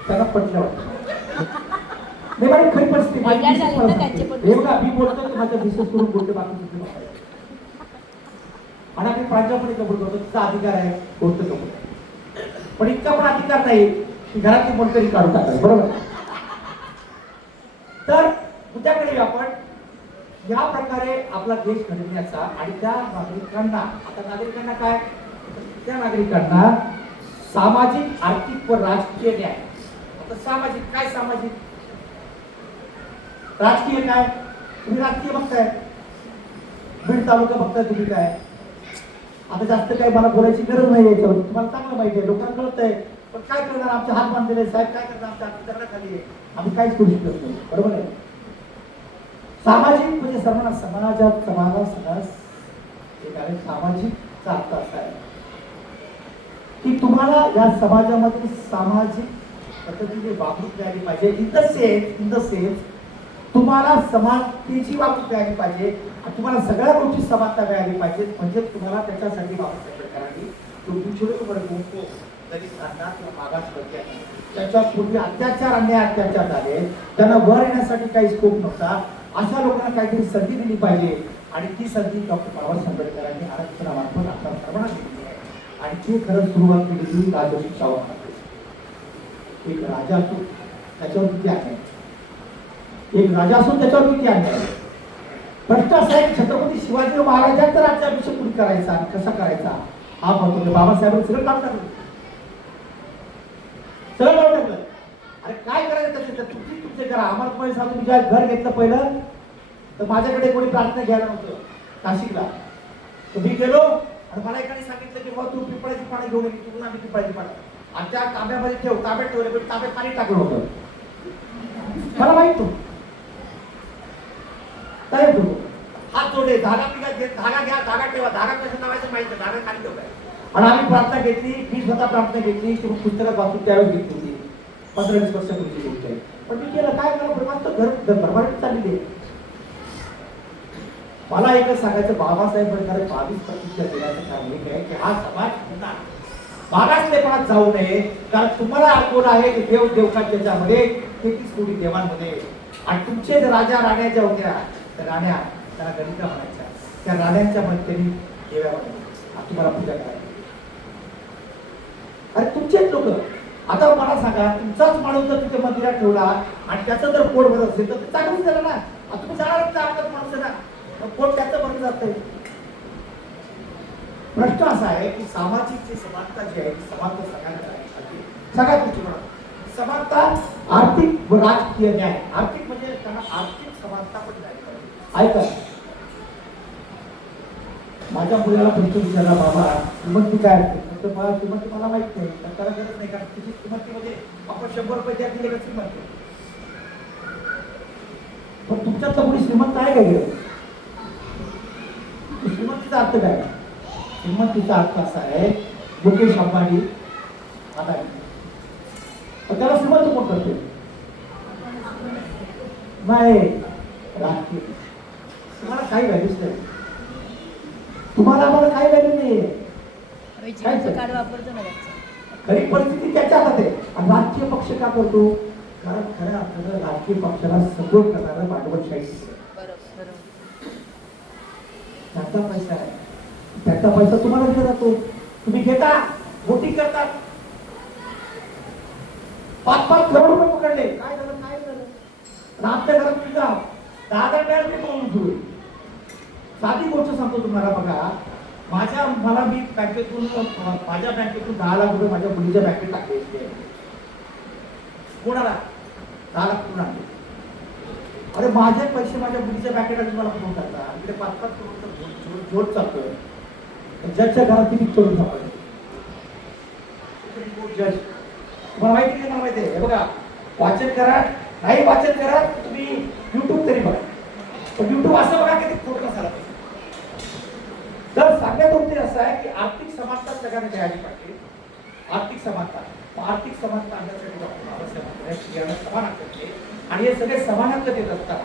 त्यांना पटलं वाटतं नाही माझी खरी परिस्थिती हे बघा, मी बोलतो माझ्या बिझनेस करून बोलतो, बाकी आणि आम्ही प्रांजळपणे कबूल करतो, तिचा अधिकार आहे गोष्ट कबूल, पण इतका पण अधिकार नाही की घरातली मोलकरी काढून टाकायचं, बरोबर? तर मुद्द्याकडे आपण या प्रकारे आपला देश घडविण्याचा, आणि त्या नागरिकांना, आता नागरिकांना काय, त्या नागरिकांना सामाजिक, आर्थिक व राजकीय न्याय. आता सामाजिक काय, सामाजिक राजकीय काय, तुम्ही राजकीय बघताय, बीड तालुका बघताय तुम्ही काय. आता जास्त काही मला बोलायची गरज नाही याच्यावर, तुम्हाला चांगलं माहिती आहे, लोकांना कळत आहे. पण काय करणार, आमचे हात बांधलेले साहेब, काय करणार, आमच्या दगडाखाली आहे, आम्ही काहीच करू शकत नाही, बरोबर आहे. सामाजिक म्हणजे सर्वांना समाजात सामाजिकचा अर्थ असा आहे की तुम्हाला या समाजामध्ये सामाजिक पद्धतीने वागणूक मिळाली पाहिजे. इन द सेन्स तुम्हाला समानतेची वागणूक मिळाली पाहिजे, तुम्हाला सगळ्या गोष्टी समानता मिळाली पाहिजे. म्हणजे तुम्हाला त्याच्यासाठी बाबासाहेब करावी दलितांना किंवा मागासवर्गीय त्याच्या पूर्वी अत्याचार झाले, त्यांना वर येण्यासाठी काही स्कोप नव्हता, अशा लोकांना काहीतरी संधी दिली पाहिजे. आणि ती संधी डॉक्टर बाबासाहेब आंबेडकरांनी आरक्षणामार्फत आपल्या सर्वांना दिली आहे. आणि ती खरं सुरुवात केली राजर्षी शाहू. एक राजा असतो त्याच्यावर किती अन्याय, एक राजा असतो त्याच्यावर किती अन्याय. प्रश्न असा आहे छत्रपती शिवाजी महाराजांचा राज्याभिषेक कुणी करायचा आणि कसा करायचा हा महत्त्वाचा. बाबासाहेबांनी सगळं काम टाकलं, अरे काय करायचं त्याच्या चुकी तुमचे करा. आम्हाला पण सांगतो, मी ज्या घर घेतलं पहिलं तर माझ्याकडे कोणी प्रार्थना घ्यायला नव्हतं नाशिकला, तर मी गेलो आणि मला एकाने सांगितलं की बाबा तू पिंपळाची पानं घेऊन ये, तू आम्ही पिंपळाची पानं आणि त्या तांब्यामध्ये ठेव. तांब्यात ठेवले पण तांब्यात पाणी टाकलं होतं. मला माहित नव्हतं काय तू हात जोडले, धागा धागा घ्या, धागा ठेवा. धागा कसं लावायचं माहिती, धागा खाली ठेवलाय. आणि आम्ही प्रार्थना घेतली, मी स्वतः प्रार्थना घेतली, ती पुस्तकात वाचून त्यावेळेस घेतली होती. 15-20 वर्षापूर्वीची गोष्ट आहे. पण मी केलं काय, मला परमात्मा भरभराट चालली आहे. मला एकच सांगायचं, बाबासाहेब आंबेडकर 22 प्रतिज्ञा देण्याचं कारण एक आहे की हा समाज पुन्हा मागासलेपणात जाऊ नये. कारण तुम्हाला अडकवण आहे की देव देवकाच्यामध्ये 33 कोटी देवांमध्ये. आणि तुमचे राजा राण्या ज्या होत्या, त्या राण्या त्याला गणिता म्हणायच्या, त्या राण्यांच्या मंत्र्यांनी देव्या म्हणायच्या. तुम्हाला पूजा करायची. अरे तुमचेच लोक. आता मला सांगा, तुमचाच माणूस जर तिथे मंदिरात ठेवला आणि त्याचं जर पोट भरत असेल तर चांगलंच झालं ना. तुम्ही जाणार चांगलाच माणूस आहे ना, पोट त्याचं भरलं जातंय. प्रश्न असा आहे की सामाजिक जी समानता जी आहे, समानता सगळ्यात गोष्टी समानता, आर्थिक व राजकीय न्याय. आर्थिक म्हणजे त्यांना आर्थिक समानता पण नाही. ऐका, माझ्या मुलाला प्रश्न विचारला, बाबा श्रीमंती काय असते? तर मला श्रीमंती मला माहित नाही, त्याला गरज नाही. कारण तिची श्रीमंतीमध्ये आपण 100 रुपये द्या दिले का श्रीमंती. पण तुमच्यातला कोणी श्रीमंत आहे का? श्रीमंतीचा अर्थ काय? श्रीमंतीचा अर्थ असा आहे, मुकेश अंबानी अदानी, पण त्याला श्रीमंत कोण करते? नाही, राजकीय. तुम्हाला काही व्हॅल्यूच नाही. तुम्हाला आम्हाला काही व्हॅल्यू नाही. खरी परिस्थिती त्याच्या हातात आहे. आणि राजकीय पक्ष का करतो? कारण खऱ्या अर्थानं राजकीय पक्षाला सपोर्ट करणारं भांडवलशाही त्याचा पैसा आहे. त्याचा पैसा तुम्हाला दिला जातो. तुम्ही घेता, वोटिंग करतात. 5-5 करोड रुपये पकडले. काय झालं? काय झालं? आमच्या घरात तुझा 10,000 मी बोलून सुरू. साधी गोष्ट सांगतो तुम्हाला. बघा, मला मी बँकेतून, माझ्या बँकेतून 10 लाख रुपये माझ्या मुलीच्या बँकेत टाकले. कोणाला 10 लाख कुठून आणले? अरे माझे पैसे माझ्या मुलीच्या बँकेत तुम्हाला फोन करता. इकडे 5-5 करोडचा झोड चालतोय. जजच्या घरात किती करून सापडले? जज तुम्हाला माहिती नाही? मला माहिती आहे. हे बघा, वाचन करा, नाही वाचन करा, तुम्ही युट्यूब तरी बघा. पण युट्यूब असं बघा की ते खोट नसायला पाहिजे. तर सांगण्यात होते असं आहे की आर्थिक समानता सगळ्यांना द्यायला पाहिजे. आर्थिक समानता, आर्थिक समानता आणण्यासाठी डॉक्टर बाबासाहेब आंबेडकर समान हक्क, आणि हे सगळे समान हक्क देत असतात.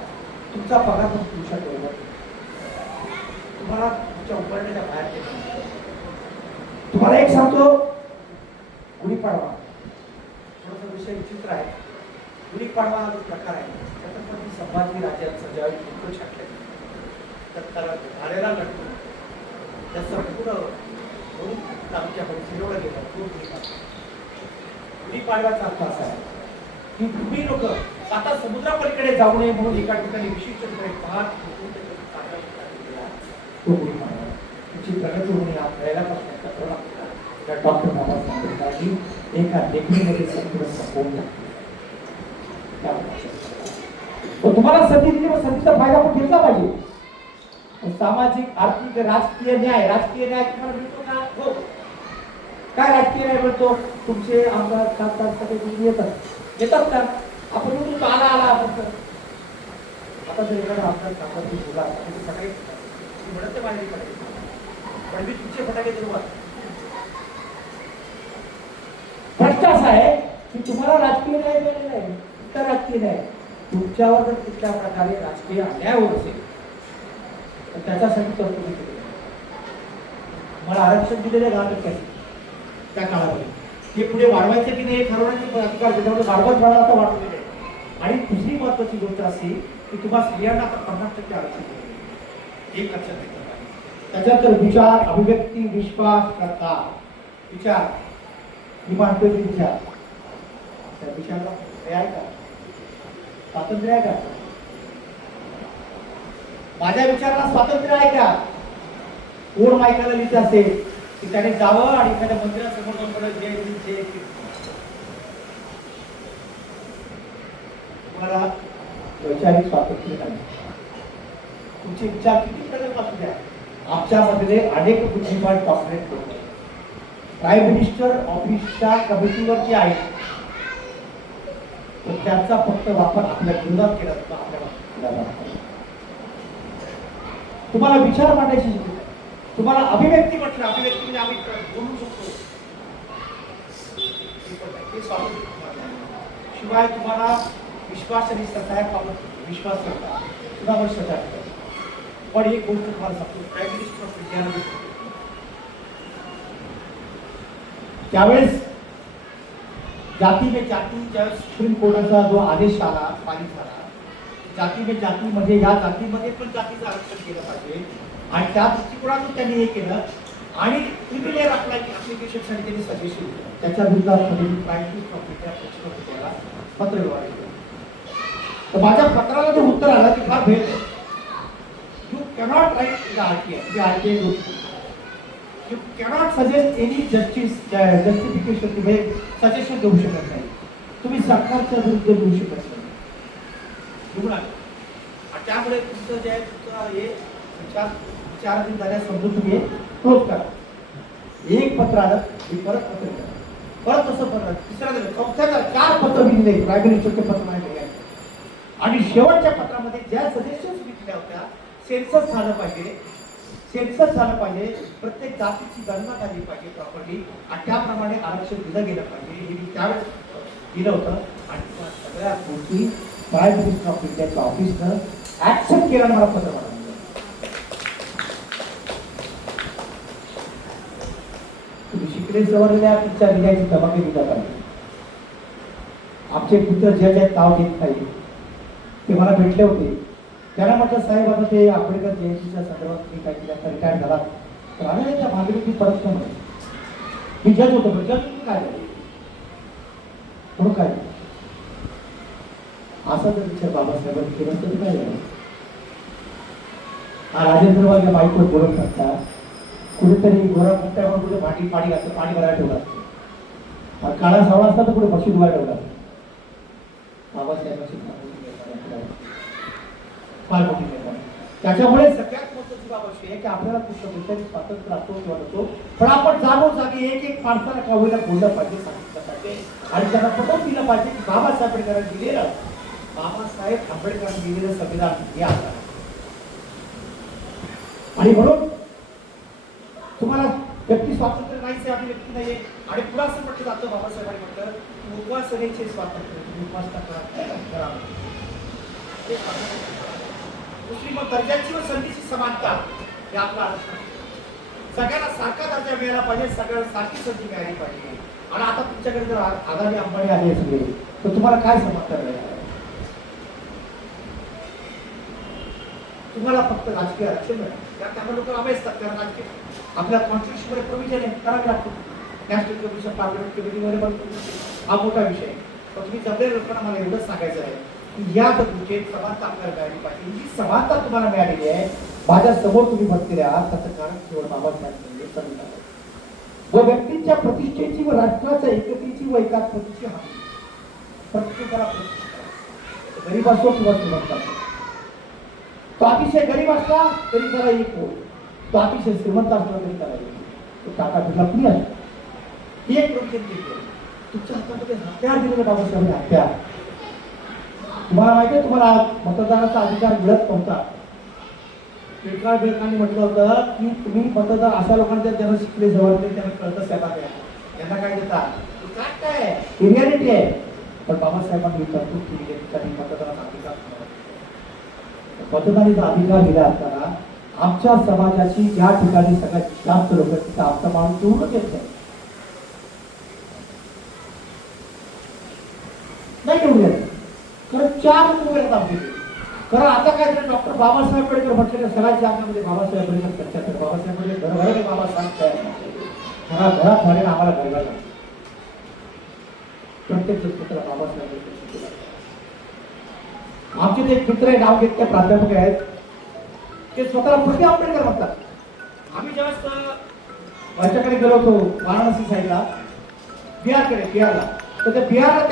तुमचा पगार पण पुरुषाबरोबर तुम्हाला तुमच्या उभारण्याच्या बाहेर येत. तुम्हाला एक सांगतो, गुढीपाडवा थोडासा विषय विचित्र आहे. गुढीपाडवा हा जो प्रकार आहे, छत्रपती संभाजी राजांचं ज्यावेळी पुत्र छाटले तर त्याला झालेला लटकून त्या संपूर्ण तालुक्यामध्ये फिरवलं गेलं. तो गुढीपाडव्याचा अर्थ असा आहे की तुम्ही लोक आता समुद्रापलीकडे जाऊ नये म्हणून एका ठिकाणी विशिष्ट तुमची प्रगती होणे हा पहिल्यापासून डॉक्टर बाबासाहेब आंबेडकरांनी एका लेखणीमध्ये संपूर्ण संपवून तुम्हाला संधी दिली, मग संधीचा फायदा पण घेतला पाहिजे. सामाजिक, आर्थिक, राजकीय न्याय. राजकीय न्याय तुम्हाला मिळतो का? हो. काय राजकीय न्याय मिळतो? तुमचे आमदार, खासदार सगळे येतात का? आपण म्हणून आला आपण. आता जर एखादा आमदार खासदार बोला सकाळी म्हणत माझ्या फटाके, पण मी तुमचे फटाके देऊ. प्रश्न असा आहे की तुम्हाला राजकीय न्याय मिळालेला आहे, तर राजकीय न्याय तुमच्यावर जर कुठल्या प्रकारे राजकीय अन्याय होत असेल तर त्याच्यासाठी तरतुदी केली. मला आरक्षण दिलेले 10% त्या काळामध्ये, हे पुढे वाढवायचं की नाही ठरवण्याचे अधिकार त्याच्यामध्ये वाढवत आता वाढवलेले आहे. आणि दुसरी महत्वाची गोष्ट अशी की तुम्हाला स्त्रियांना आता 50% आरक्षण दिले. एक लक्षात घेतलं पाहिजे. त्याच्यानंतर विचार, अभिव्यक्ती, विश्वास करता. विचार मी मानतोय की विचार, त्या विचाराला हे आहे का? स्वातंत्र्य आहे का? माझ्या विचाराला स्वातंत्र्य आहे का? कोण मायकाला लिहित असेल की त्याने जावं आणि एखाद्या मंदिरासमोर जे तुम्हाला वैचारिक स्वातंत्र्य नाही. तुमचे विचार किती प्रगत असू द्या, आमच्यामधले अनेक बुद्धिमान डॉक्टरेट लोक प्राईम मिनिस्टर ऑफिसच्या कमिटीवर जे आहेत तर त्यांचा फक्त वापर आपल्या विरोधात केला जातो, आपल्याला तुम्हाला विचार मांडायची गरज आहे. तुम्हाला अभिव्यक्ती म्हटलं, अभिव्यक्ती म्हणजे आम्ही बोलू शकतो ते स्वातंत्र्य तुम्हाला आहे. शिवाय तुम्हाला विश्वास आणि श्रद्धा या बाबत विश्वास करता कुणावर श्रद्धा ठेवा. पण एक गोष्ट तुम्हाला सांगतो, प्राईम मिनिस्टर ऑफ इंडिया त्यावेळेस जाती में जाती ज्यावेळेस सुप्रीम कोर्टाचा जो आदेश आला पारित झाला, जाती में जातीमध्ये या जातीमध्ये पण जातीचं आरक्षण केलं पाहिजे आणि त्या दृष्टिकोनातून त्यांनी हे केलं आणि क्रिमिनल ऍप्लिकेशनसाठी त्यांनी सजेशन दिलं. त्याच्या विरुद्धात प्राईम मिनिस्टर ऑफ इंडिया त्याला पत्र व्यवहार केलं. तर माझ्या पत्राला जे उत्तर आलं ते फार भेट आहे. You cannot write the RTI you cannot suggest any justification, तुम्ही सजेशन देऊ शकत नाही, तुम्ही सरकारच्या विरुद्ध देऊ शकत नाही. त्यामुळे तुमचं जे आहे तुमचं हे विचाराधीन झाल्यास समजून तुम्ही क्लोज करा. एक पत्र आलं मी परत पत्र केलं, परत तसं पत्र तिसऱ्या दिलं, चौथ्याला 4 पत्र मी दिले, प्राईम मिनिस्टरचे पत्र नाही दिले आणि शेवटच्या पत्रामध्ये ज्या सजेशन्स मी दिल्या होत्या, सेन्सस झालं पाहिजे, प्रत्येक जातीची गणना झाली पाहिजे प्रॉपर्टी आणि त्याप्रमाणे आरक्षण दिलं गेलं पाहिजे हे मी त्यावेळेस दिलं होतं आणि सगळ्या गोष्टी प्राईम मिनिस्टर ऑफ इंडियाच्या ऑफिसनं ऍक्सेप्ट केलं आणि मला पत्र पाठवलं. तुम्ही शिकले सवरलेल्या तुमच्या लिहायची धमाके दिला पाहिजे. आमचे पुत्र ज्या नाव घेत नाही ते मला भेटले होते. त्यांना म्हटलं साहेब आता ते आंबेडकर जयंतीच्या संदर्भात तुम्ही काय केलं, रिटायर झालात तर आम्ही त्या मागणी ती परत का म्हणून मी जज होतो, पण जज काय म्हणून काय असा जर विचार बाबासाहेबांनी केला तर काय झालं. राजेंद्र वाघ या बाईकवर बोलत असतात, कुठेतरी गोरा मोठ्यावर कुठे पाणी घातलं, पाणी भरायला ठेवलं असतं, काळा सावळा असता तर कुठे म्हशी धुवायला ठेवला असतं. बाबासाहेबांची फार मोठी निर्माण. त्याच्यामुळे सगळ्यात महत्त्वाची बाब अशी आहे की आपल्याला कुठलं कुठेतरी स्वातंत्र्य असतो किंवा नसतो, पण आपण जागोजागी एक माणसाला का होईना बोललं पाहिजे, सांगितलं पाहिजे आणि त्यांना पटवून दिलं पाहिजे की बाबासाहेब आंबेडकरांनी दिलेलं संविधान हे आता आणि म्हणून तुम्हाला व्यक्ती स्वातंत्र्य नाहीच आहे, आपली व्यक्ती नाहीये आणि पुढे असं म्हटलं जातं, बाबासाहेबांनी म्हटलं उपासनेचे स्वातंत्र्य, तुम्ही उपासना करा. दुसरी मग दर्जाची व संधीची समानता हे आपलं आरक्षण. सगळ्यांना सारखा दर्जा मिळाला पाहिजे, सगळ्यांना सारखी संधी मिळाली पाहिजे. आणि आता तुमच्याकडे जर आगामी अंबानी आले असले तर तुम्हाला काय समानता मिळेल? तुम्हाला फक्त राजकीय आरक्षण मिळेल. त्यामुळे लोक आम्ही असतात कारण राजकीय आपल्या कॉन्स्टिट्यूशन मध्ये प्रोव्हिजन आहे, करावे लागतो. नॅशनल कमिशन पार्लमेंट कमिटीमध्ये पण हा मोठा विषय आहे. पण तुम्ही जबरे लोकांना मला एवढंच सांगायचं आहे या तुमची समानता आपल्याला मिळाली पाहिजे. जी समानता तुम्हाला मिळालेली आहे, माझ्या समोर तुम्ही बसलेले आहात, त्याचं कारण केवळ बाबासाहेब संविधान व व्यक्तींच्या प्रतिष्ठेची व राष्ट्राच्या एकतेची व एकात्मतेची हमी. प्रत्येकाला गरीब असो किंवा श्रीमंत असो, तो अतिशय गरीब असला तरी त्याला एक हो, तो अतिशय श्रीमंत असला तरी त्याला एक, तो टाटा बिर्ला कुणी असतो ही एक प्रोजेक्ट दिली. तुमच्या हातामध्ये हत्यार दिलेलं बाबासाहेबांनी हत्यार. तुम्हाला माहिती आहे, तुम्हाला मतदानाचा अधिकार मिळत नव्हता. पेटवार बेळकांनी म्हटलं होतं की तुम्ही मतदार अशा लोकांना ज्यांना शिकले जवळले त्यांना कळतं सेवा द्या, त्यांना काय देतात काय रियालिटी आहे. पण बाबासाहेबांनी तरतूद केली त्यांनी मतदानाचा अधिकार, मतदानाचा अधिकार दिला असताना आमच्या समाजाची ज्या ठिकाणी सगळ्यात जास्त लोक तिथं आमचा माणूस दूरच येत नाही एवढे, कारण 4 उमेदवार दाबले. कारण आता काय झालं, डॉक्टर बाबासाहेब आंबेडकर म्हटलं सगळ्याच्या आपल्यामध्ये बाबासाहेब आंबेडकर चर्चा, बाबासाहेब आंबेडकर घरघराने बाबासाहेब घरात झाले आम्हाला घरघर प्रत्येक पुत्र बाबासाहेब आंबेडकर. आमचे ते एक मित्र आहे, नाव घेत त्या प्राध्यापक आहेत, ते स्वतःला प्रति आंबेडकर म्हणतात. आम्ही ज्यावेळेस माझ्याकडे गेलो होतो वाराणसी साईडला, बिहारला, तर त्या बिहारला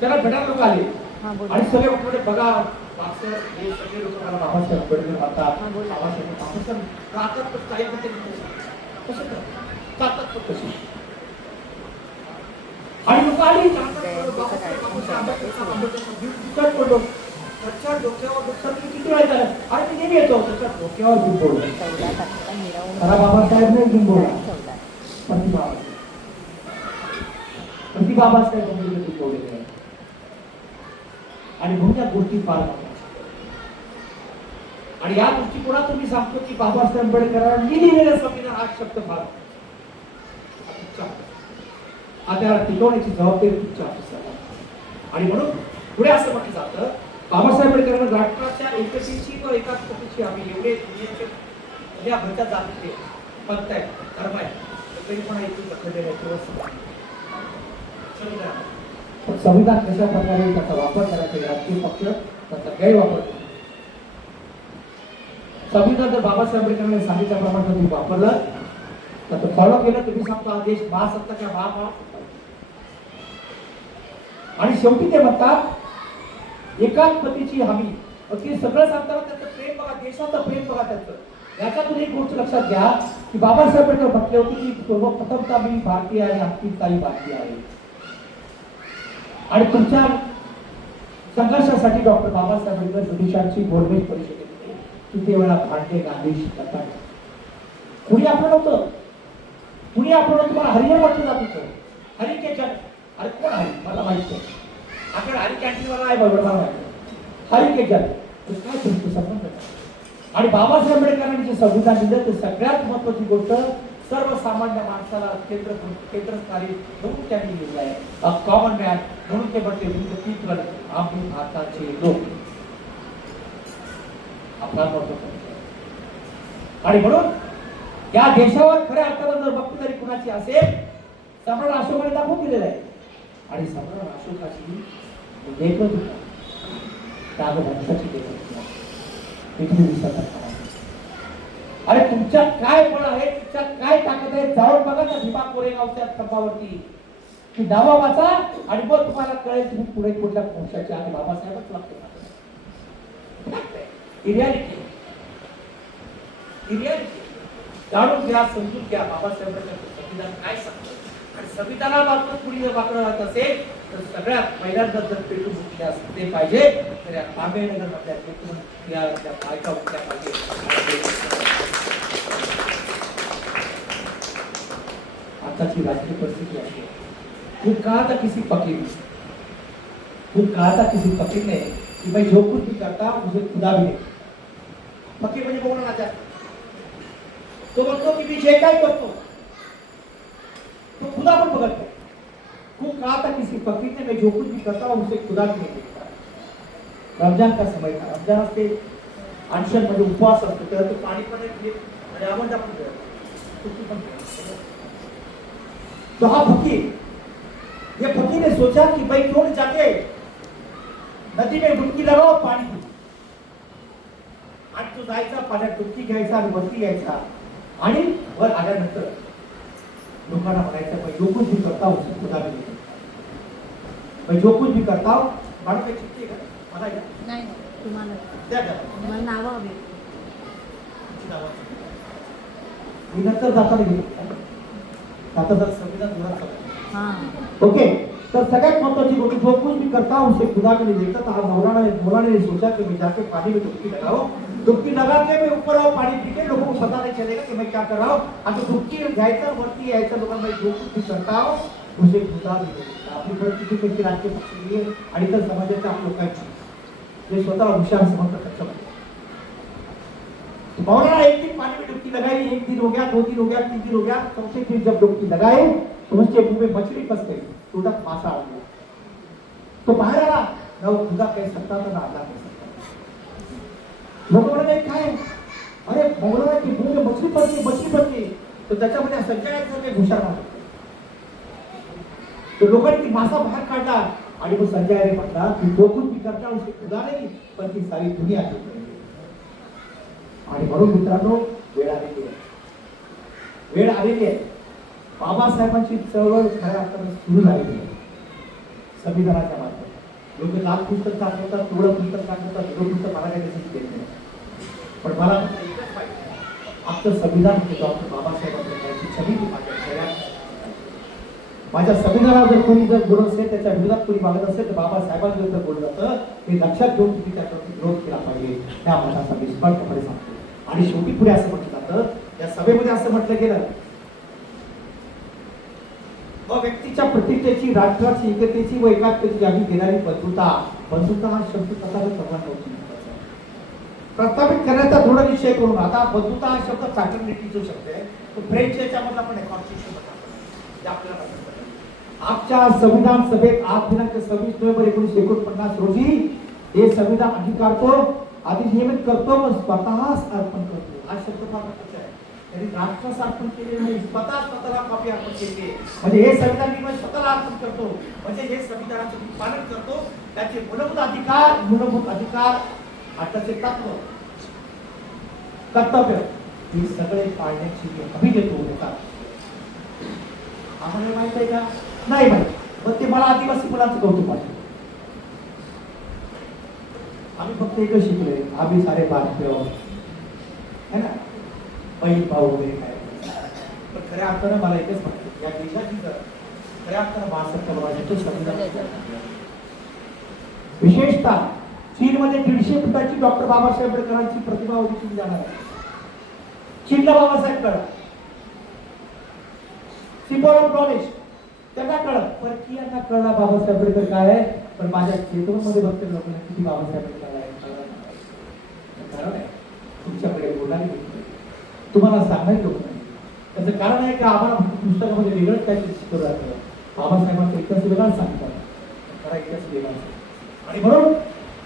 त्यांना भेटायला लोक आले आणि सगळे म्हटलं बघा मागचं हे सगळे लोक मला बाबासाहेब आंबेडकर म्हणतात, बाबासाहेब कातात पण काही म्हणते कसं कातात पण कशी आणि लोक आली पडलो त्याच्या डोक्यावर दुसरं किती वेळा झालं आणि मी नेहमी येतो त्याच्या डोक्यावर गुंबवलं खरा बाबासाहेब नाही गुंबवला पण ती बाबासाहेब गुंबवलेले आहे आणि म्हणून या गोष्टी फार आणि या दृष्टिकोनातून मी सांगतो की बाबासाहेब आंबेडकरांनी लिहिलेलं संविधान हा शब्द फार त्याला टिकवण्याची जबाबदारी तुमच्या हातात आणि म्हणून पुढे असं म्हटलं जातं बाबासाहेब आंबेडकरांना राष्ट्राच्या एकतेची व एकात्मतेची आम्ही एवढे दुनियाच्या भरच्या जातीचे पंथ आहे धर्म आहे तरी पण इथून दखल देण्याची संविधान कशा प्रकारे त्याचा वापर करायचा राजकीय पक्ष त्याचा गैरवापर संविधान जर बाबासाहेब आंबेडकरांनी सांगितल्याप्रमाणे तुम्ही वापरलं तर फॉलो केलं तुम्ही सांगतो हा देश महासत्ता का महामहा आणि शेवटी ते म्हणतात एकात्मतेची हमी ते सगळं सांगताना त्याचं प्रेम बघा देशाचं प्रेम बघा त्याचं याच्यातून एक गोष्ट लक्षात घ्या की बाबासाहेब आंबेडकर म्हटले होते की सर्वप्रथमता मी भारतीय आहे अंतिमताही भारतीय आहे आणि तुमच्या संघर्षासाठी डॉक्टर बाबासाहेब आंबेडकर ब्रिटिशांची गोलमेज परिषद घेतली किती वेळा भांडे गांधी शिकतात कुणी आपलं नव्हतं कुणी आपलं तुम्हाला हरिहर म्हटलं जात होतं हरी के जन अरे कोण हरी मला माहित नाही आपण हरी कॅन्टीन वाला आहे बरोबर मला माहिती हरी के जन काय तुमचं संबंध आणि बाबासाहेब आंबेडकरांनी जे संविधान दिलं ते सगळ्यात महत्वाची गोष्ट सर्वसामान्य माणसाला केंद्रस्थानी म्हणून त्यांनी लिहिलं आहे अ कॉमन मॅन म्हणून ते म्हटले पीपल आम्ही भारताचे लोक आपला आणि म्हणून या देशावर खऱ्या अर्थानं जर बघतदारी कुणाची असेल सम्राट अशोकाने दाखवून दिलेलं आहे आणि सम्राट अशोकाची लेखक राजवंशाची लेखक अरे तुमच्यात काय बळ आहे तुमच्यात काय ताकद आहे जाऊन बघा त्या भीमा कोरेगावच्या स्तंभावरती की डावा वाचा आणि मग तुम्हाला कळेल तुम्ही पुढे कुठल्या वंशाचे आणि बाबासाहेबच लागतो जाणून घ्या समजून घ्या बाबासाहेबांचं संविधान काय सांगतं आणि संविधानाबाबत पुढे जर वाकडं राहत असेल तर सगळ्यात पहिल्यांदा जर पेटून उठले असले पाहिजे तर या तांबेनगर मधल्या पेटून त्या बायका उठल्या पाहिजे आताची राजकीय परिस्थिती आहे खूप कहा था किसी फकीर ने कि मैं जो कुछ भी करता मुझे खुदा भी नहीं फकीर म्हणजे बोलणं राजा तो म्हणतो की मी जे काय करतो तो खुदा पण बघत नाही खूप कहा था किसी फकीर ने मैं जो कुछ भी करता हूं उसे खुदा भी नहीं देखता रमजान का समय था रमजान असते अनशन म्हणजे उपवास असतो तेव्हा तो पाणी पण आणि आमंड आपण तो हाँ फकीर ये फकीर ने सोचा कि भाई क्यों नहीं जाके नदी में डुबकी लगाओ पाणी पी आणि तो जायचा पाण्यात डुबकी घ्यायचा आणि वरती यायचा आणि वर आल्यानंतर लोकांना म्हणायचं भाई जो कुछ भी करता हूं उसे खुदा भी नहीं देखता भाई जो कुछ भी करता हूं मॅडम काही चिठ्ठी आहे का मला नाही तुम्हाला द्या द्या मला नाव हवी मी नंतर जाताना घेतो आता जर संविधान दुरुस्त हां ओके तर सगळ्यात महत्वाची गोष्ट जो कुछ भी करता हूं उसे खुदा के लिए देखता था मौलाना ने सोचा कि मैं जाके पानी में डुबकी लगाओ डुबकी लगा के मैं ऊपर आओ पानी पी के लोगों को पता नहीं चलेगा कि मैं क्या कर रहा हूं आता डुबकी घ्यायचं वरती यायचं लोकांना जो कुछ भी करता हूं उसे खुदा भी देखता आपली परिस्थिती कशी राजकीय पक्षी आणि तर समाजाच्या आप लोकांची जे स्वतः हुशार समजतात त्याच्यामध्ये मौलाना एक दिन पानी में डुबकी लगाई एक दिन हो गया दो दिन हो गया तीन दिन हो गया चौथे दिन जब डुबकी लगाए तो उसके मुंह में मछली फंस गई टूटा मासा आ गया तो बाहर आया ना वो खुदा कह सकता था ना अल्लाह कह सकता लोगों ने काय अरे मौलाना के मुंह में मछली फंस गई तो त्याच्यामध्ये संजयाचं ते घोषणा मारलं तो लोकांनी ती मासा बाहेर काढला आणि मग संजयाने म्हटला की जो कुछ भी करता उसे खुदा नाही पण ती सारी दुनिया आहे आणि म्हणून मित्रांनो वेळ आलेली आहे बाबासाहेबांची चळवळ खऱ्या अर्थाने सुरू झालेली आहे संविधानाच्या माध्यमातून लोक लाल पुस्तक दाखवतात, पिवळं पुस्तक दाखवतात, हिरवं पुस्तक, मला काही त्याची देत नाही. पण मला फक्त एकच पाहिजे, आमचं संविधान म्हणजे डॉक्टर बाबासाहेब आंबेडकरांची छबी ती माझ्या शरीरात. माझ्या संविधानावर जर कोणी जर बोलत असेल, त्याच्या विरोधात कोणी मागत असेल, तर बाबासाहेबांविरुद्ध बोललं जातं. हे लक्षात घेऊन तुम्ही त्याच्यावरती विरोध केला पाहिजे, त्या मताचा मी स्पष्टपणे सांगतो. आणि शेवटी पुढे असं म्हटलं जातं, या सभेमध्ये असं म्हटलं गेलं, व्यक्तीच्या प्रतिष्ठेची, राष्ट्राची एकतेची व एकात्मतेची हमी देणारी बंधुता. बंधुता हा शब्द प्रस्थापित करण्याचा दृढ निश्चय करून, आता बंधुता हा शब्द फ्रॅटर्निटी जो शब्द आहे तो फ्रेंच याच्यामधला पण आहे, कॉन्स्टिट्यूशन आपल्याला माहिती आहे. आजच्या संविधान सभेत आज दिनांक 26 नोव्हेंबर 1949 रोजी हे संविधान अंगीकारतो, अधिनियमित करतो व स्वतःच अर्पण करतो. हा शब्द फार महत्त्वाचा आहे. त्यांनी राष्ट्रास अर्पण केले नाही, स्वतःला कॉपी अर्पण केली. म्हणजे हे संविधान मी स्वतःला अर्पण करतो, म्हणजे हे संविधानाचं मी पालन करतो. त्याचे मूलभूत अधिकार आताचे तत्व, कर्तव्य हे सगळे पाळण्याची मी हमी देतो. आम्हाला माहित आहे का? नाही माहित. पण ते मला आदिवासी मुलांचं कौतुक वाटतं. आम्ही फक्त एकच शिकलोय, आम्ही सारे भारतीय है ना, बहीण भाऊ वगैरे काय. पण खऱ्या अर्थानं मला एकच माहिती, या देशाची जर खऱ्या अर्थानं महाराष्ट्र संविधान, विशेषतः चीनमध्ये 150 फुटाची डॉक्टर बाबासाहेब आंबेडकरांची प्रतिमा उभी केली जाणार आहे. चीनला बाबासाहेब कळत, सिम्बॉल ऑफ नॉलेज त्यांना कळत, परकीयांना कळला बाबासाहेब आंबेडकर काय आहे. पण माझ्या चेतनामध्ये बघते लोकांना किती बाबासाहेब आंबेडकर आहे. कारण आहे तुमच्याकडे बोलायला तुम्हाला सांगायचं लोक नाही. त्याचं कारण आहे की आम्हाला पुस्तकामध्ये वेगळंच काहीतरी शिकवलं जातं. बाबासाहेबांचा इतिहास वेगळाच सांगतात, खरा इतिहास वेगळा. आणि म्हणून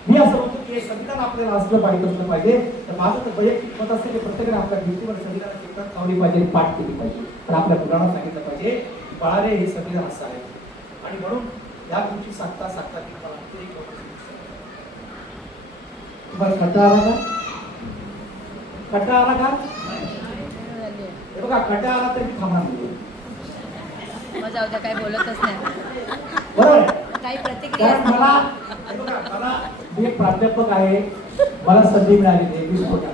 मी असं म्हणतो की हे संविधान आपल्याला असलं पाहिजे. तर माझं तर वैयक्तिक मत असेल की प्रत्येकाने आपल्या भिंतीवर संविधानाची प्रत लावली पाहिजे, पाठ केली पाहिजे. तर आपल्या मुलांना सांगितलं पाहिजे बाळाले हे संविधान असं आहे. आणि म्हणून या गोष्टी सांगता तुम्हाला कंटाळा आला का? कंटाळा आला का? हे बघा, कंटाळा आला तर मी थांबणार नाही. जाऊ द्या, काही बोलतच नाही. बरोबर, काही प्रतिक्रिया मला मी एक प्राध्यापक आहे, मला संधी मिळाली आहे 20 कोटी.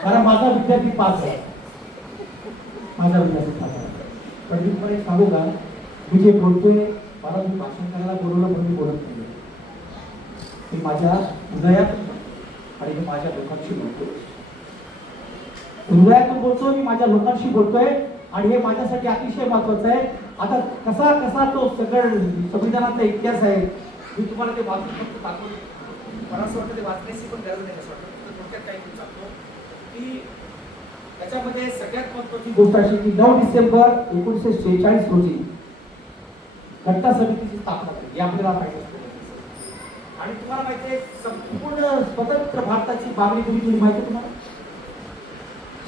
कारण माझा विद्यार्थी 5 आहे, माझा विद्यार्थी 5 आहे. पण मी तुम्हाला एक सांगू का, मी जे बोलतोय, मला मी भाषण करायला बोलवलं पण मी बोलत नाही. मी माझ्या हृदयातून आणि मी माझ्या लोकांशी बोलतोय, हृदयातून बोलतोय, मी माझ्या लोकांशी बोलतोय. आणि हे माझ्यासाठी अतिशय महत्वाचं आहे. आता कसा तो संविधानाचा इतिहास आहे, मी तुम्हाला ते वाचून फक्त दाखवतो. मला असं वाटतं ते वाचण्याची पण गरज नाही. असं वाटतं थोडक्यात काही सांगतो की त्याच्यामध्ये सगळ्यात महत्वाची गोष्ट अशी की 9 डिसेंबर 1946 रोजी घटना समितीची स्थापना झाली. हे आपल्याला माहिती असतं. आणि तुम्हाला माहिती आहे, संपूर्ण स्वतंत्र भारताची मागणी तुम्ही माहिती आहे तुम्हाला?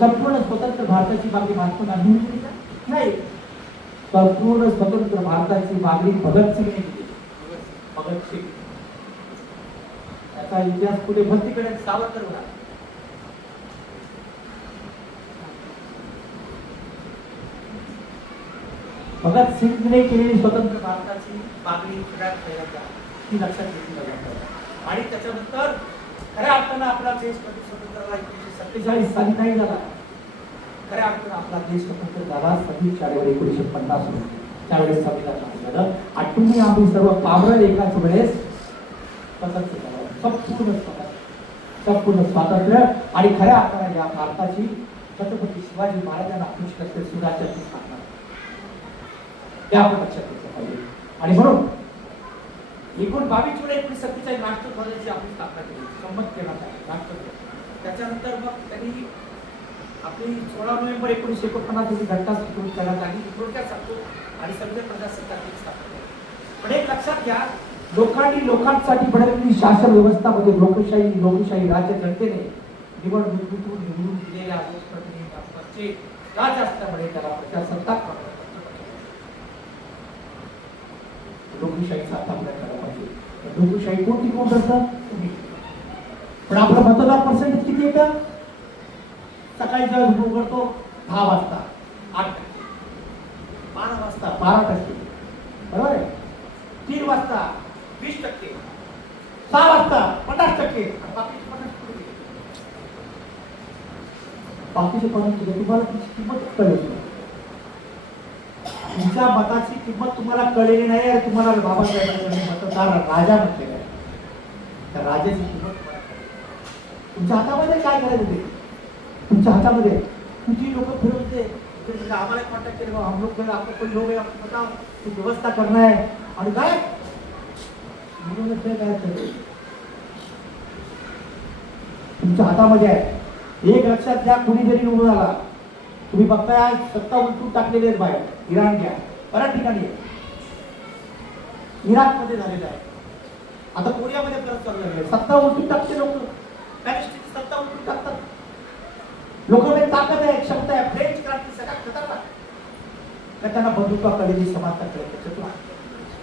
संपूर्ण स्वतंत्र भारताची मागणी महात्मा गांधींनी केली का? नाही. संपूर्ण स्वतंत्र भारताची मागणी भगतसिंगने केली. भगतसिंग, त्याचा इतिहास पुढे भक्तीकडे सावरकर होता. भगतसिंगने केलेली स्वतंत्र भारताची मागणी सगळ्यात पहिल्यांदा ती लक्षात घेतली पाहिजे. आणि त्याच्यानंतर खऱ्या अर्थानं आपला देश कधी स्वतंत्र झाला 1947 साली नाही झाला. खऱ्या अर्थानं आपला देश स्वतंत्र झाला 26 जानेवारी 1950 रोजी, त्यावेळेस संविधान लागू झालं. आणि तुम्ही आम्ही सर्व पामर एकाच वेळेस स्वतंत्र झालो, संपूर्ण स्वातंत्र्य. आणि खऱ्या अर्थानं या भारताची छत्रपती शिवाजी महाराजांना पुष्कळ सुराज्याची स्थापना त्या आपण लक्षात घेतलं पाहिजे. आणि म्हणून 22 जुलै 1947 राष्ट्रध्वजाची आपण स्थापना केली, संमत केला राष्ट्रध्वज. त्याच्यानंतर मग त्यांनी आपली 16 नोव्हेंबर 1949 रोजी घटना स्वीकृत करण्यात आली. थोडक्यात सांगतो. आणि संविधान प्रजासत्ताकाची स्थापना केली. पण एक लक्षात घ्या, लोकांसाठी बनवलेली शासन व्यवस्थामध्ये लोकशाही राज्य जनतेने निवडणुकीतून निवडून दिलेल्या लोकप्रतिनिधी राज्य असल्यामुळे त्याला प्रजासत्ताक लोकशाहीचा स्थापना करायला पाहिजे. लोकशाही कोणती कोण करतात तुम्ही. पण आपलं मतदार पर्सेंटेज किती येतं? सकाळी जेव्हा उघडतो 10 वाजता 8%, 12 वाजता 12%, बरोबर आहे. 3 वाजता 20%, 6 वाजता 50%, आणि बाकीचे 50 कुठे गेले? बाकीचे 50 कुठे? तुम्हाला त्याची किंमत कळली नाही. तुमच्या मताची किंमत तुम्हाला कळलेली नाही आहे. तुम्हाला बाबासाहेबांनी मतदार राजा म्हटलेला आहे. त्या राजाची किंमत तुम्हाला कळली. तुमच्या हातामध्ये काय करायचं ते? तुमच्या हातामध्ये तुझी लोक फिरवते आम्हाला कॉन्टॅक्ट केले, हम लोग आपको कोई लोग है आपको बताओ कुछ व्यवस्था करना है, आणि काय तुमच्या हातामध्ये आहे. एक लक्षात घ्या, कुणी जरी निवडून आला, तुम्ही बघताय आज सत्ता उलटून टाकलेले आहेत बाहेर. इराण घ्या, बऱ्याच ठिकाणी आहे. इराकमध्ये झालेलं आहे, आता कोरियामध्ये परत चालू झालेलं आहे. सत्ता उलटून टाकते लोक, पॅलेस्टाईनची सत्ता उलटून टाकतात. लोकांमध्ये ताकद आहे, क्षमता आहे. फ्रेंच क्रांती सगळ्यात खतरनाक, तर त्यांना बंदुका कळली, समानता कळली, त्याच्यातून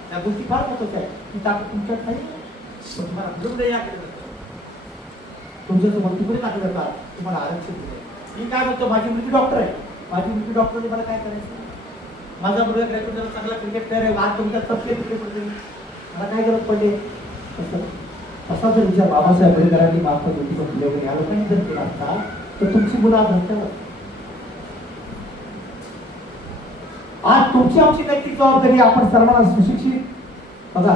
त्या गोष्टी फार महत्वाच्या आहेत. ती ताकद तुमच्यात नाही, पण तुम्हाला विरोध या केलं तुमच्यासमोर तिकडे टाकलं जातात, तुम्हाला आरक्षण दिलं. मी काय म्हणतो, माझी मुलगी डॉक्टर आहे, माझी मुलगी डॉक्टरने मला काय करायचं? माझा मुलगा ग्रॅज्युएट झाला, चांगला क्रिकेट प्लेअर आहे, आज तुमच्या तपले क्रिकेट पडते, मला काय गरज पडले? तसा जर विचार बाबासाहेब आंबेडकरांनी मार्फत ज्योतिबा फुले वगैरे या लोकांनी जर केला असता, तर तुमची मुलं आज म्हणतात. आज तुमची आमची नैतिक जबाबदारी, आपण सर्वांना सुशिक्षित बघा,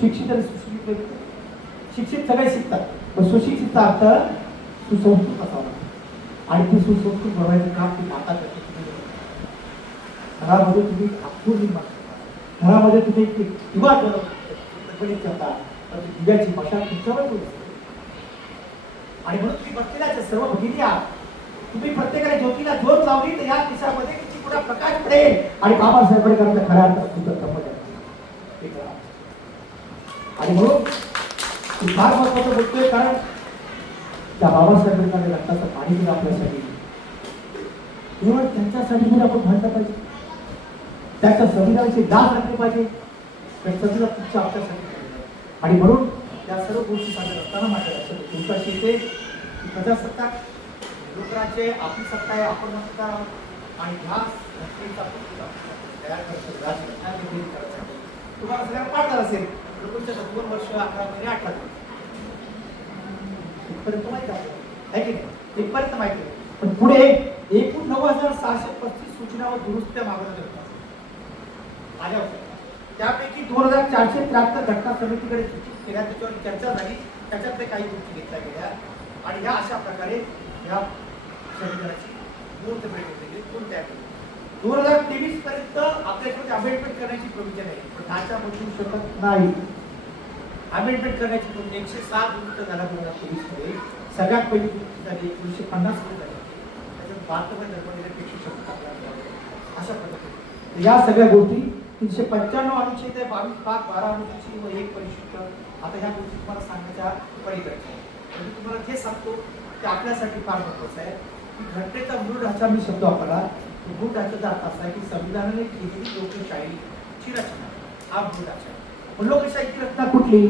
शिक्षित आणि सुशिक्षित, शिक्षित सगळे शिकतात, पण सुशिक्षितचा अर्थ सुसंस्कृत असावा, आणि ती सुसंस्कृत बनवायचं काम ती माता करते. घरामध्ये तुम्ही हातपूर निर्माण करता, घरामध्ये तुम्ही दिवा करता, दिव्याची मशाल तुमच्यावर होईल. आणि म्हणून तुम्ही बसलेल्या सर्व भगिनी आहात, तुम्ही प्रत्येकाने ज्योतीला ज्योत लावली तर या दिशामध्ये किती पुढे प्रकाश पडेल, आणि बाबासाहेब आंबेडकरांच्या खऱ्या अर्थात तुमचं धर्म करा. आणि म्हणून फार महत्वाचं बोलतोय, कारण त्या बाबासाहेब आंबेडकरांनी रक्ताचं पाणी दिलं आपल्यासाठी, केवळ त्यांच्यासाठी पण आपण भांडलं पाहिजे, त्याच्या संविधानाची दाद राखली पाहिजे, संविधान तुमच्या आपल्यासाठी. आणि म्हणून त्या सर्व गोष्टी सांगत असताना माझ्या लक्षात तुमच्याशी येते की प्रजासत्ताक लोकराज्य आपली सत्ता आहे, आपण मतदार आहोत, आणि ह्या तयार करायचं तुम्हाला सगळ्यांना पाडणार असेल. लोकांच्या 2 वर्ष 11 महिने 18 दिवस इथपर्यंत माहिती आहे की नाही? इथपर्यंत माहिती आहे. पण पुढे एकूण 9,635 सूचना व दुरुस्त्या मागवण्यात येतात आल्या होत्या. त्यापैकी 2,473 घटना समितीकडे सूचित केल्या, त्याच्यावर चर्चा झाली, त्याच्यातले काही गोष्टी घेतल्या गेल्या, आणि ह्या अशा प्रकारे या संविधानाची मूर्तपेठ होते, पूर्ण तयार केली. 2023 पर्यंत आपल्याकडे अमेंडमेंट करण्याची प्रोव्हिजन आहे, पण ढाचा बदलू शकत नाही. अमेंडमेंट करण्याची प्रोव्हिजन 107 दुरुस्त झाला 2023 मध्ये. सगळ्यात पहिली दुरुस्ती झाली 1950 मध्ये झाली, त्याच्यात 72 धर्मनिरपेक्ष शब्द टाकला गेला. अशा पद्धतीने या सगळ्या गोष्टी 395 अनुच्छेद आहे, 22 भाग 12 अनुसूची व 1 परिशिष्ट. आता ह्या गोष्टी तुम्हाला सांगण्याच्या पलीकडच्या आहे. म्हणजे तुम्हाला जे सांगतो ते आपल्यासाठी फार महत्वाचं आहे की घटनेचा मूळ ढाचा मी शब्द वापरला. मूळ ढाचा अर्थ असा आहे की संविधानाने केलेली लोकशाहीची रचना, हा मूळ ढाचा आहे. लोकशाहीची रचना कुठली?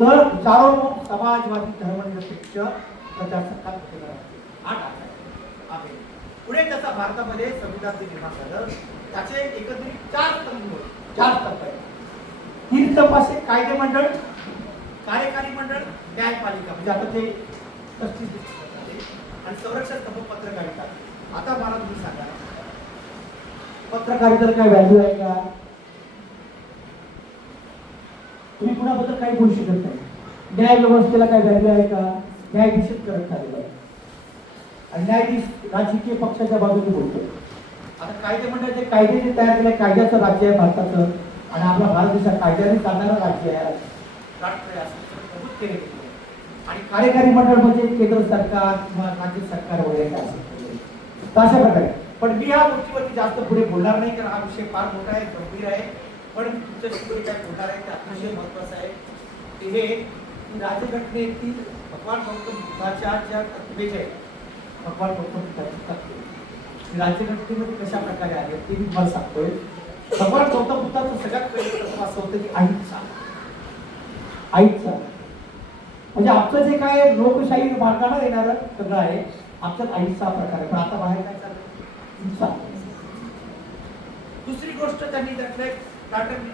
तर सार्वभौम समाजवादी धर्मनिरपेक्ष प्रजासत्ताक हा ढाचा आहे. पुढे त्याचा भारतामध्ये संविधान जे निर्माण झालं त्याचे एकत्रित 4 स्तंभ आहेत. 3 स्तंभ असे: कायदे मंडळ, कार्यकारी मंडळ, न्यायपालिका, म्हणजे आता ते 35 आणि संरक्षण स्तंभ पत्रकारिता. आता मला तुम्ही सांगा, पत्रकारितेला काय व्हॅल्यू आहे का? तुम्ही कुणाबद्दल काही बोलू शकत नाही. न्याय व्यवस्थेला काय व्हॅल्यू आहे का? न्यायाधीश करत चाललेला आहे, आणि न्यायाधीश राजकीय पक्षाच्या बाजूने बोलतो. आता कायदे मंडळ जे कायदे जे तयार केले, कायद्याचं राज्य आहे भारताचं, आणि आपला भारत देशात कायद्याने चालणारं राज्य आहे, राष्ट्र आहे असं प्रभुत्व केले गेले. आणि कार्यकारी मंडळ म्हणजे केंद्र सरकार किंवा राज्य सरकार वगैरे काय असेल अशा प्रकारे. पण मी ह्या गोष्टीवरती जास्त पुढे बोलणार नाही, कारण हा विषय फार मोठा आहे, गंभीर आहे. पण मी तुमच्याशी पुढे काय बोलणार आहे ते अतिशय महत्वाचं आहे. ते हे राज्यघटनेतील भगवान गौतम बुद्धाच्या ज्या तत्वे आहेत, भगवान गौतम बुद्धाची तत्वे राज्यघटनेमध्ये कशा प्रकारे आले ते मी तुम्हाला सांगतोय. भगवान गौतम बुद्धाचं सगळ्यात पहिलं तत्व असं होतं की अहिंसा. म्हणजे आमचं जे काय लोकशाही मार्गाने येणारं सगळं आहे, आमच्यात अहिंसा प्रकार आहे. पण आता बाहेर काय चाललं? हिंसा. दुसरी गोष्ट त्यांनी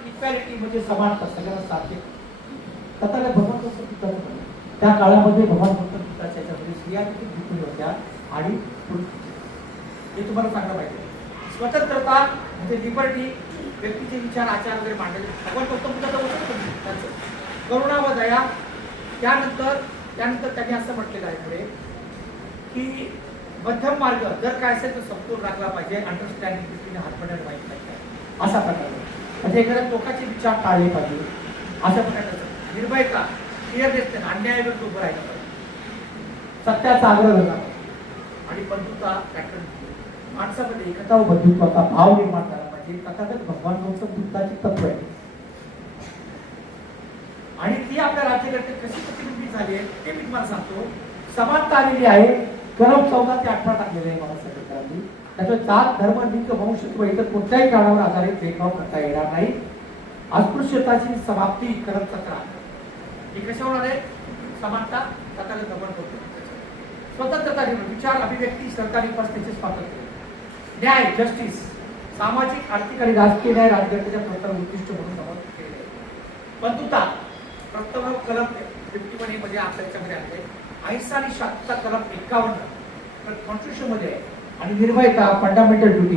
इक्वॅलिटी म्हणजे समानता, सगळ्यांना सारखे. तथागत भगवान गौतम बुद्धाचं म्हणणं. त्या काळामध्ये भगवान गौतम बुद्धाच्या याच्यामध्ये स्त्रिया किती भीती होत्या आणि हे तुम्हाला सांगलं पाहिजे. स्वतंत्रता म्हणजे लिबर्टी, व्यक्तीचे विचार आचार वगैरे मांडले भगवान गौतम बुद्धाचं होतं त्यांचं. करुणा व दया. त्यानंतर त्यांनी असं म्हटलेलं आहे पुढे की मध्यम मार्ग जर काय असेल तर समतोल राखला पाहिजे. अंडरस्टँडिंग दृष्टीने हातपड्याला माहिती पाहिजे असा प्रकार म्हणजे एखाद्या टोकाचे विचार टाळले पाहिजे अशा प्रकारचं. निर्भयता, क्लिअरनेस, अन्यायाविरुद्ध उभं राहिलं पाहिजे. सत्याचा आग्रह धरला पाहिजे आणि बंधुता पॅटर्न माणसामध्ये एकता व बंधुत्वाचा भाव निर्माण झाला पाहिजे. तथागत भगवान गौतम बुद्धाची तत्व आहे आणि ती आपल्या राज्यकर्ते कशी प्रतिबिंबित झाली आहे ते मी तुम्हाला सांगतो. समानता आलेली आहे. कलम 14 ते 18 टाकलेले आहे बाबासाहेब आंबेडकरांनी. त्याच्यात जात, धर्म, लिंग, वंश किंवा इतर कोणत्याही कारणावर आधारित भेदभाव करता येणार नाही. अस्पृश्यताची समाप्ती कलम 17. हे कशावर आले? समानता, तथागत भगवान गौतम बुद्धाची. स्वतंत्रता, विचार, अभिव्यक्ती, सरकारी उपस्थितीचे स्वातंत्र्य, न्याय, जस्टिस, सामाजिक, आर्थिक आणि राजकीय न्याय राज्यघटनेच्या प्रथम उद्दिष्ट म्हणून नमूद केले आहे. बंधुता प्रथम कलम 51 मध्ये आपल्या याच्यामध्ये आले. अहिंसा आणि शांतता कलम 51 कॉन्स्टिट्यूशन मध्ये आहे. आणि निर्भयता, फंडामेंटल ड्युटी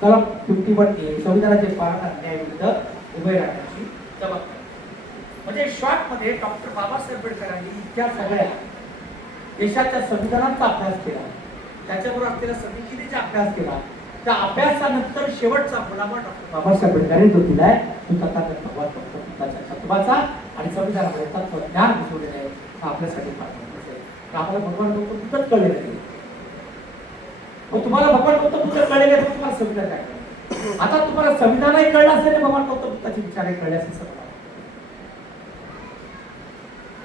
कलम 51A संविधानाचे पालन न्यायाविरुद्ध उभे राहण्याची जबाबदारी. म्हणजे शॉर्ट मध्ये डॉक्टर बाबासाहेब आंबेडकरांनी इतक्या सगळ्या देशाच्या संविधानाचा अभ्यास केला, त्याच्याबरोबर असलेल्या संविधानाचा अभ्यास केला. त्या अभ्यासानंतर शेवटचा मुलामा डॉक्टर बाबासाहेब आंबेडकरांनी जो दिलाय तो तथागत भगवान गौतम बुद्धाच्या तत्वाचा आणि संविधानामध्ये तत्वज्ञान घुसवलेलं आहे. हा आपल्यासाठी फार महत्त्वाचं आहे. आम्हाला भगवान गौतम बुद्धच कळलेलं नाही. मग तुम्हाला भगवान गौतम बुद्ध कळलेले आहे, तुम्हाला संविधान काय कळलं? आता तुम्हाला संविधानही कळलं असेल भगवान गौतम बुद्धाचे विचारही कळले असेल समजा.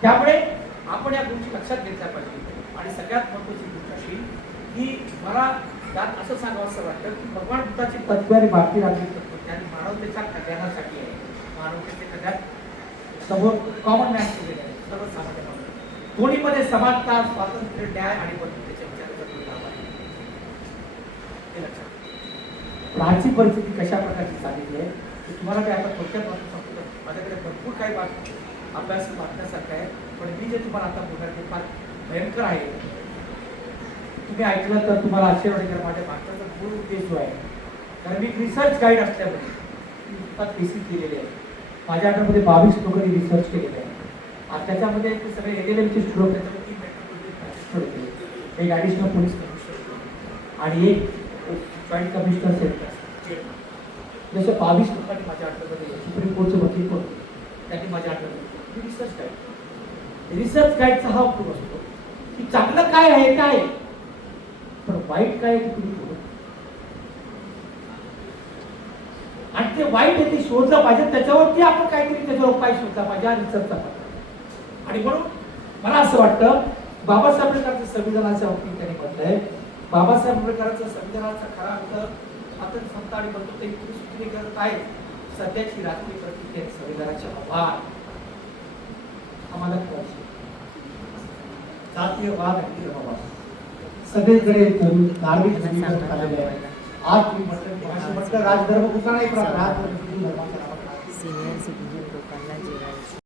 त्यामुळे आपण या गोष्टी लक्षात घेतल्या पाहिजे. आणि सगळ्यात महत्त्वाची गोष्ट अशी की मला त्यात असं सांगावं असं वाटतं की भगवान बुद्धाची तत्त्वे आणि भारतीय राजकीय तत्त्व त्यांनी मानवतेच्या कल्याणासाठी आहे. मानवतेचे कल्याण समोर कॉमन मॅन केलेले आहे. सर्वसामान्य माणूस दोन्हीमध्ये समानता, स्वातंत्र्य, न्याय आणि बंधुतेच्या विचाराचा लाभ आहे. हे लक्षात. आजची परिस्थिती कशा प्रकारची झालेली आहे की तुम्हाला काय आता थोडक्यात वाटू शकतो. माझ्याकडे भरपूर काही अभ्यास वाटण्यासारखं आहे, पण मी जे तुम्हाला आता बोलणार ते फार भयंकर आहे. तुम्ही ऐकलं तर तुम्हाला आश्चर्य वाटेल. माझ्या भारताचा मूळ उद्देश जो आहे, कारण मी रिसर्च गाईड असल्यामुळे थेसिस केलेले आहे. माझ्या अंडरमध्ये 22 लोकांनी रिसर्च केलेले आहे. आणि त्याच्यामध्ये ते सगळे एलएलएमचे स्टुडंट, त्याच्यामध्ये 3 मेट्रोपॉलिटन होते, एक ॲडिशनल पोलीस कमिशनर आणि एक जॉईंट कमिशनर सेंटर. जसं 22 लोकांनी माझ्या अंडरमध्ये सुप्रीम कोर्टचे वकील पण त्यांनी माझ्या अंडरमध्ये रिसर्च गाईड. रिसर्च गाईडचा हा उपयोग असतो की चांगलं काय आहे काय, पण वाईट काय आहे ते तुम्ही बोलत आणि ते वाईट आहे ते शोधलं पाहिजे. त्याच्यावरती आपण काहीतरी त्याच्यावर उपाय शोधला पाहिजे आणि रिसर्चचा पाहिजे. आणि म्हणून मला असं वाटतं बाबासाहेब आंबेडकरांच्या संविधानाच्या बाबतीत त्यांनी म्हटलंय, बाबासाहेब आंबेडकरांच्या संविधानाचा खरा अर्थ स्वातंत्र्य, समता आणि बंधुता इतकी सूचने करत आहे. सध्याची राजकीय प्रतिक्रिया संविधानाच्या आभार आम्हाला कळायचे. जातीयवाद आणि धर्मवाद सगळीकडे धार्मिक समीकरण आलेले आहे. आज तुम्ही म्हटलं राजधर्म कुठला नाही, राजधर्म सिनियर सिटीजन लोकांना जेवायचं.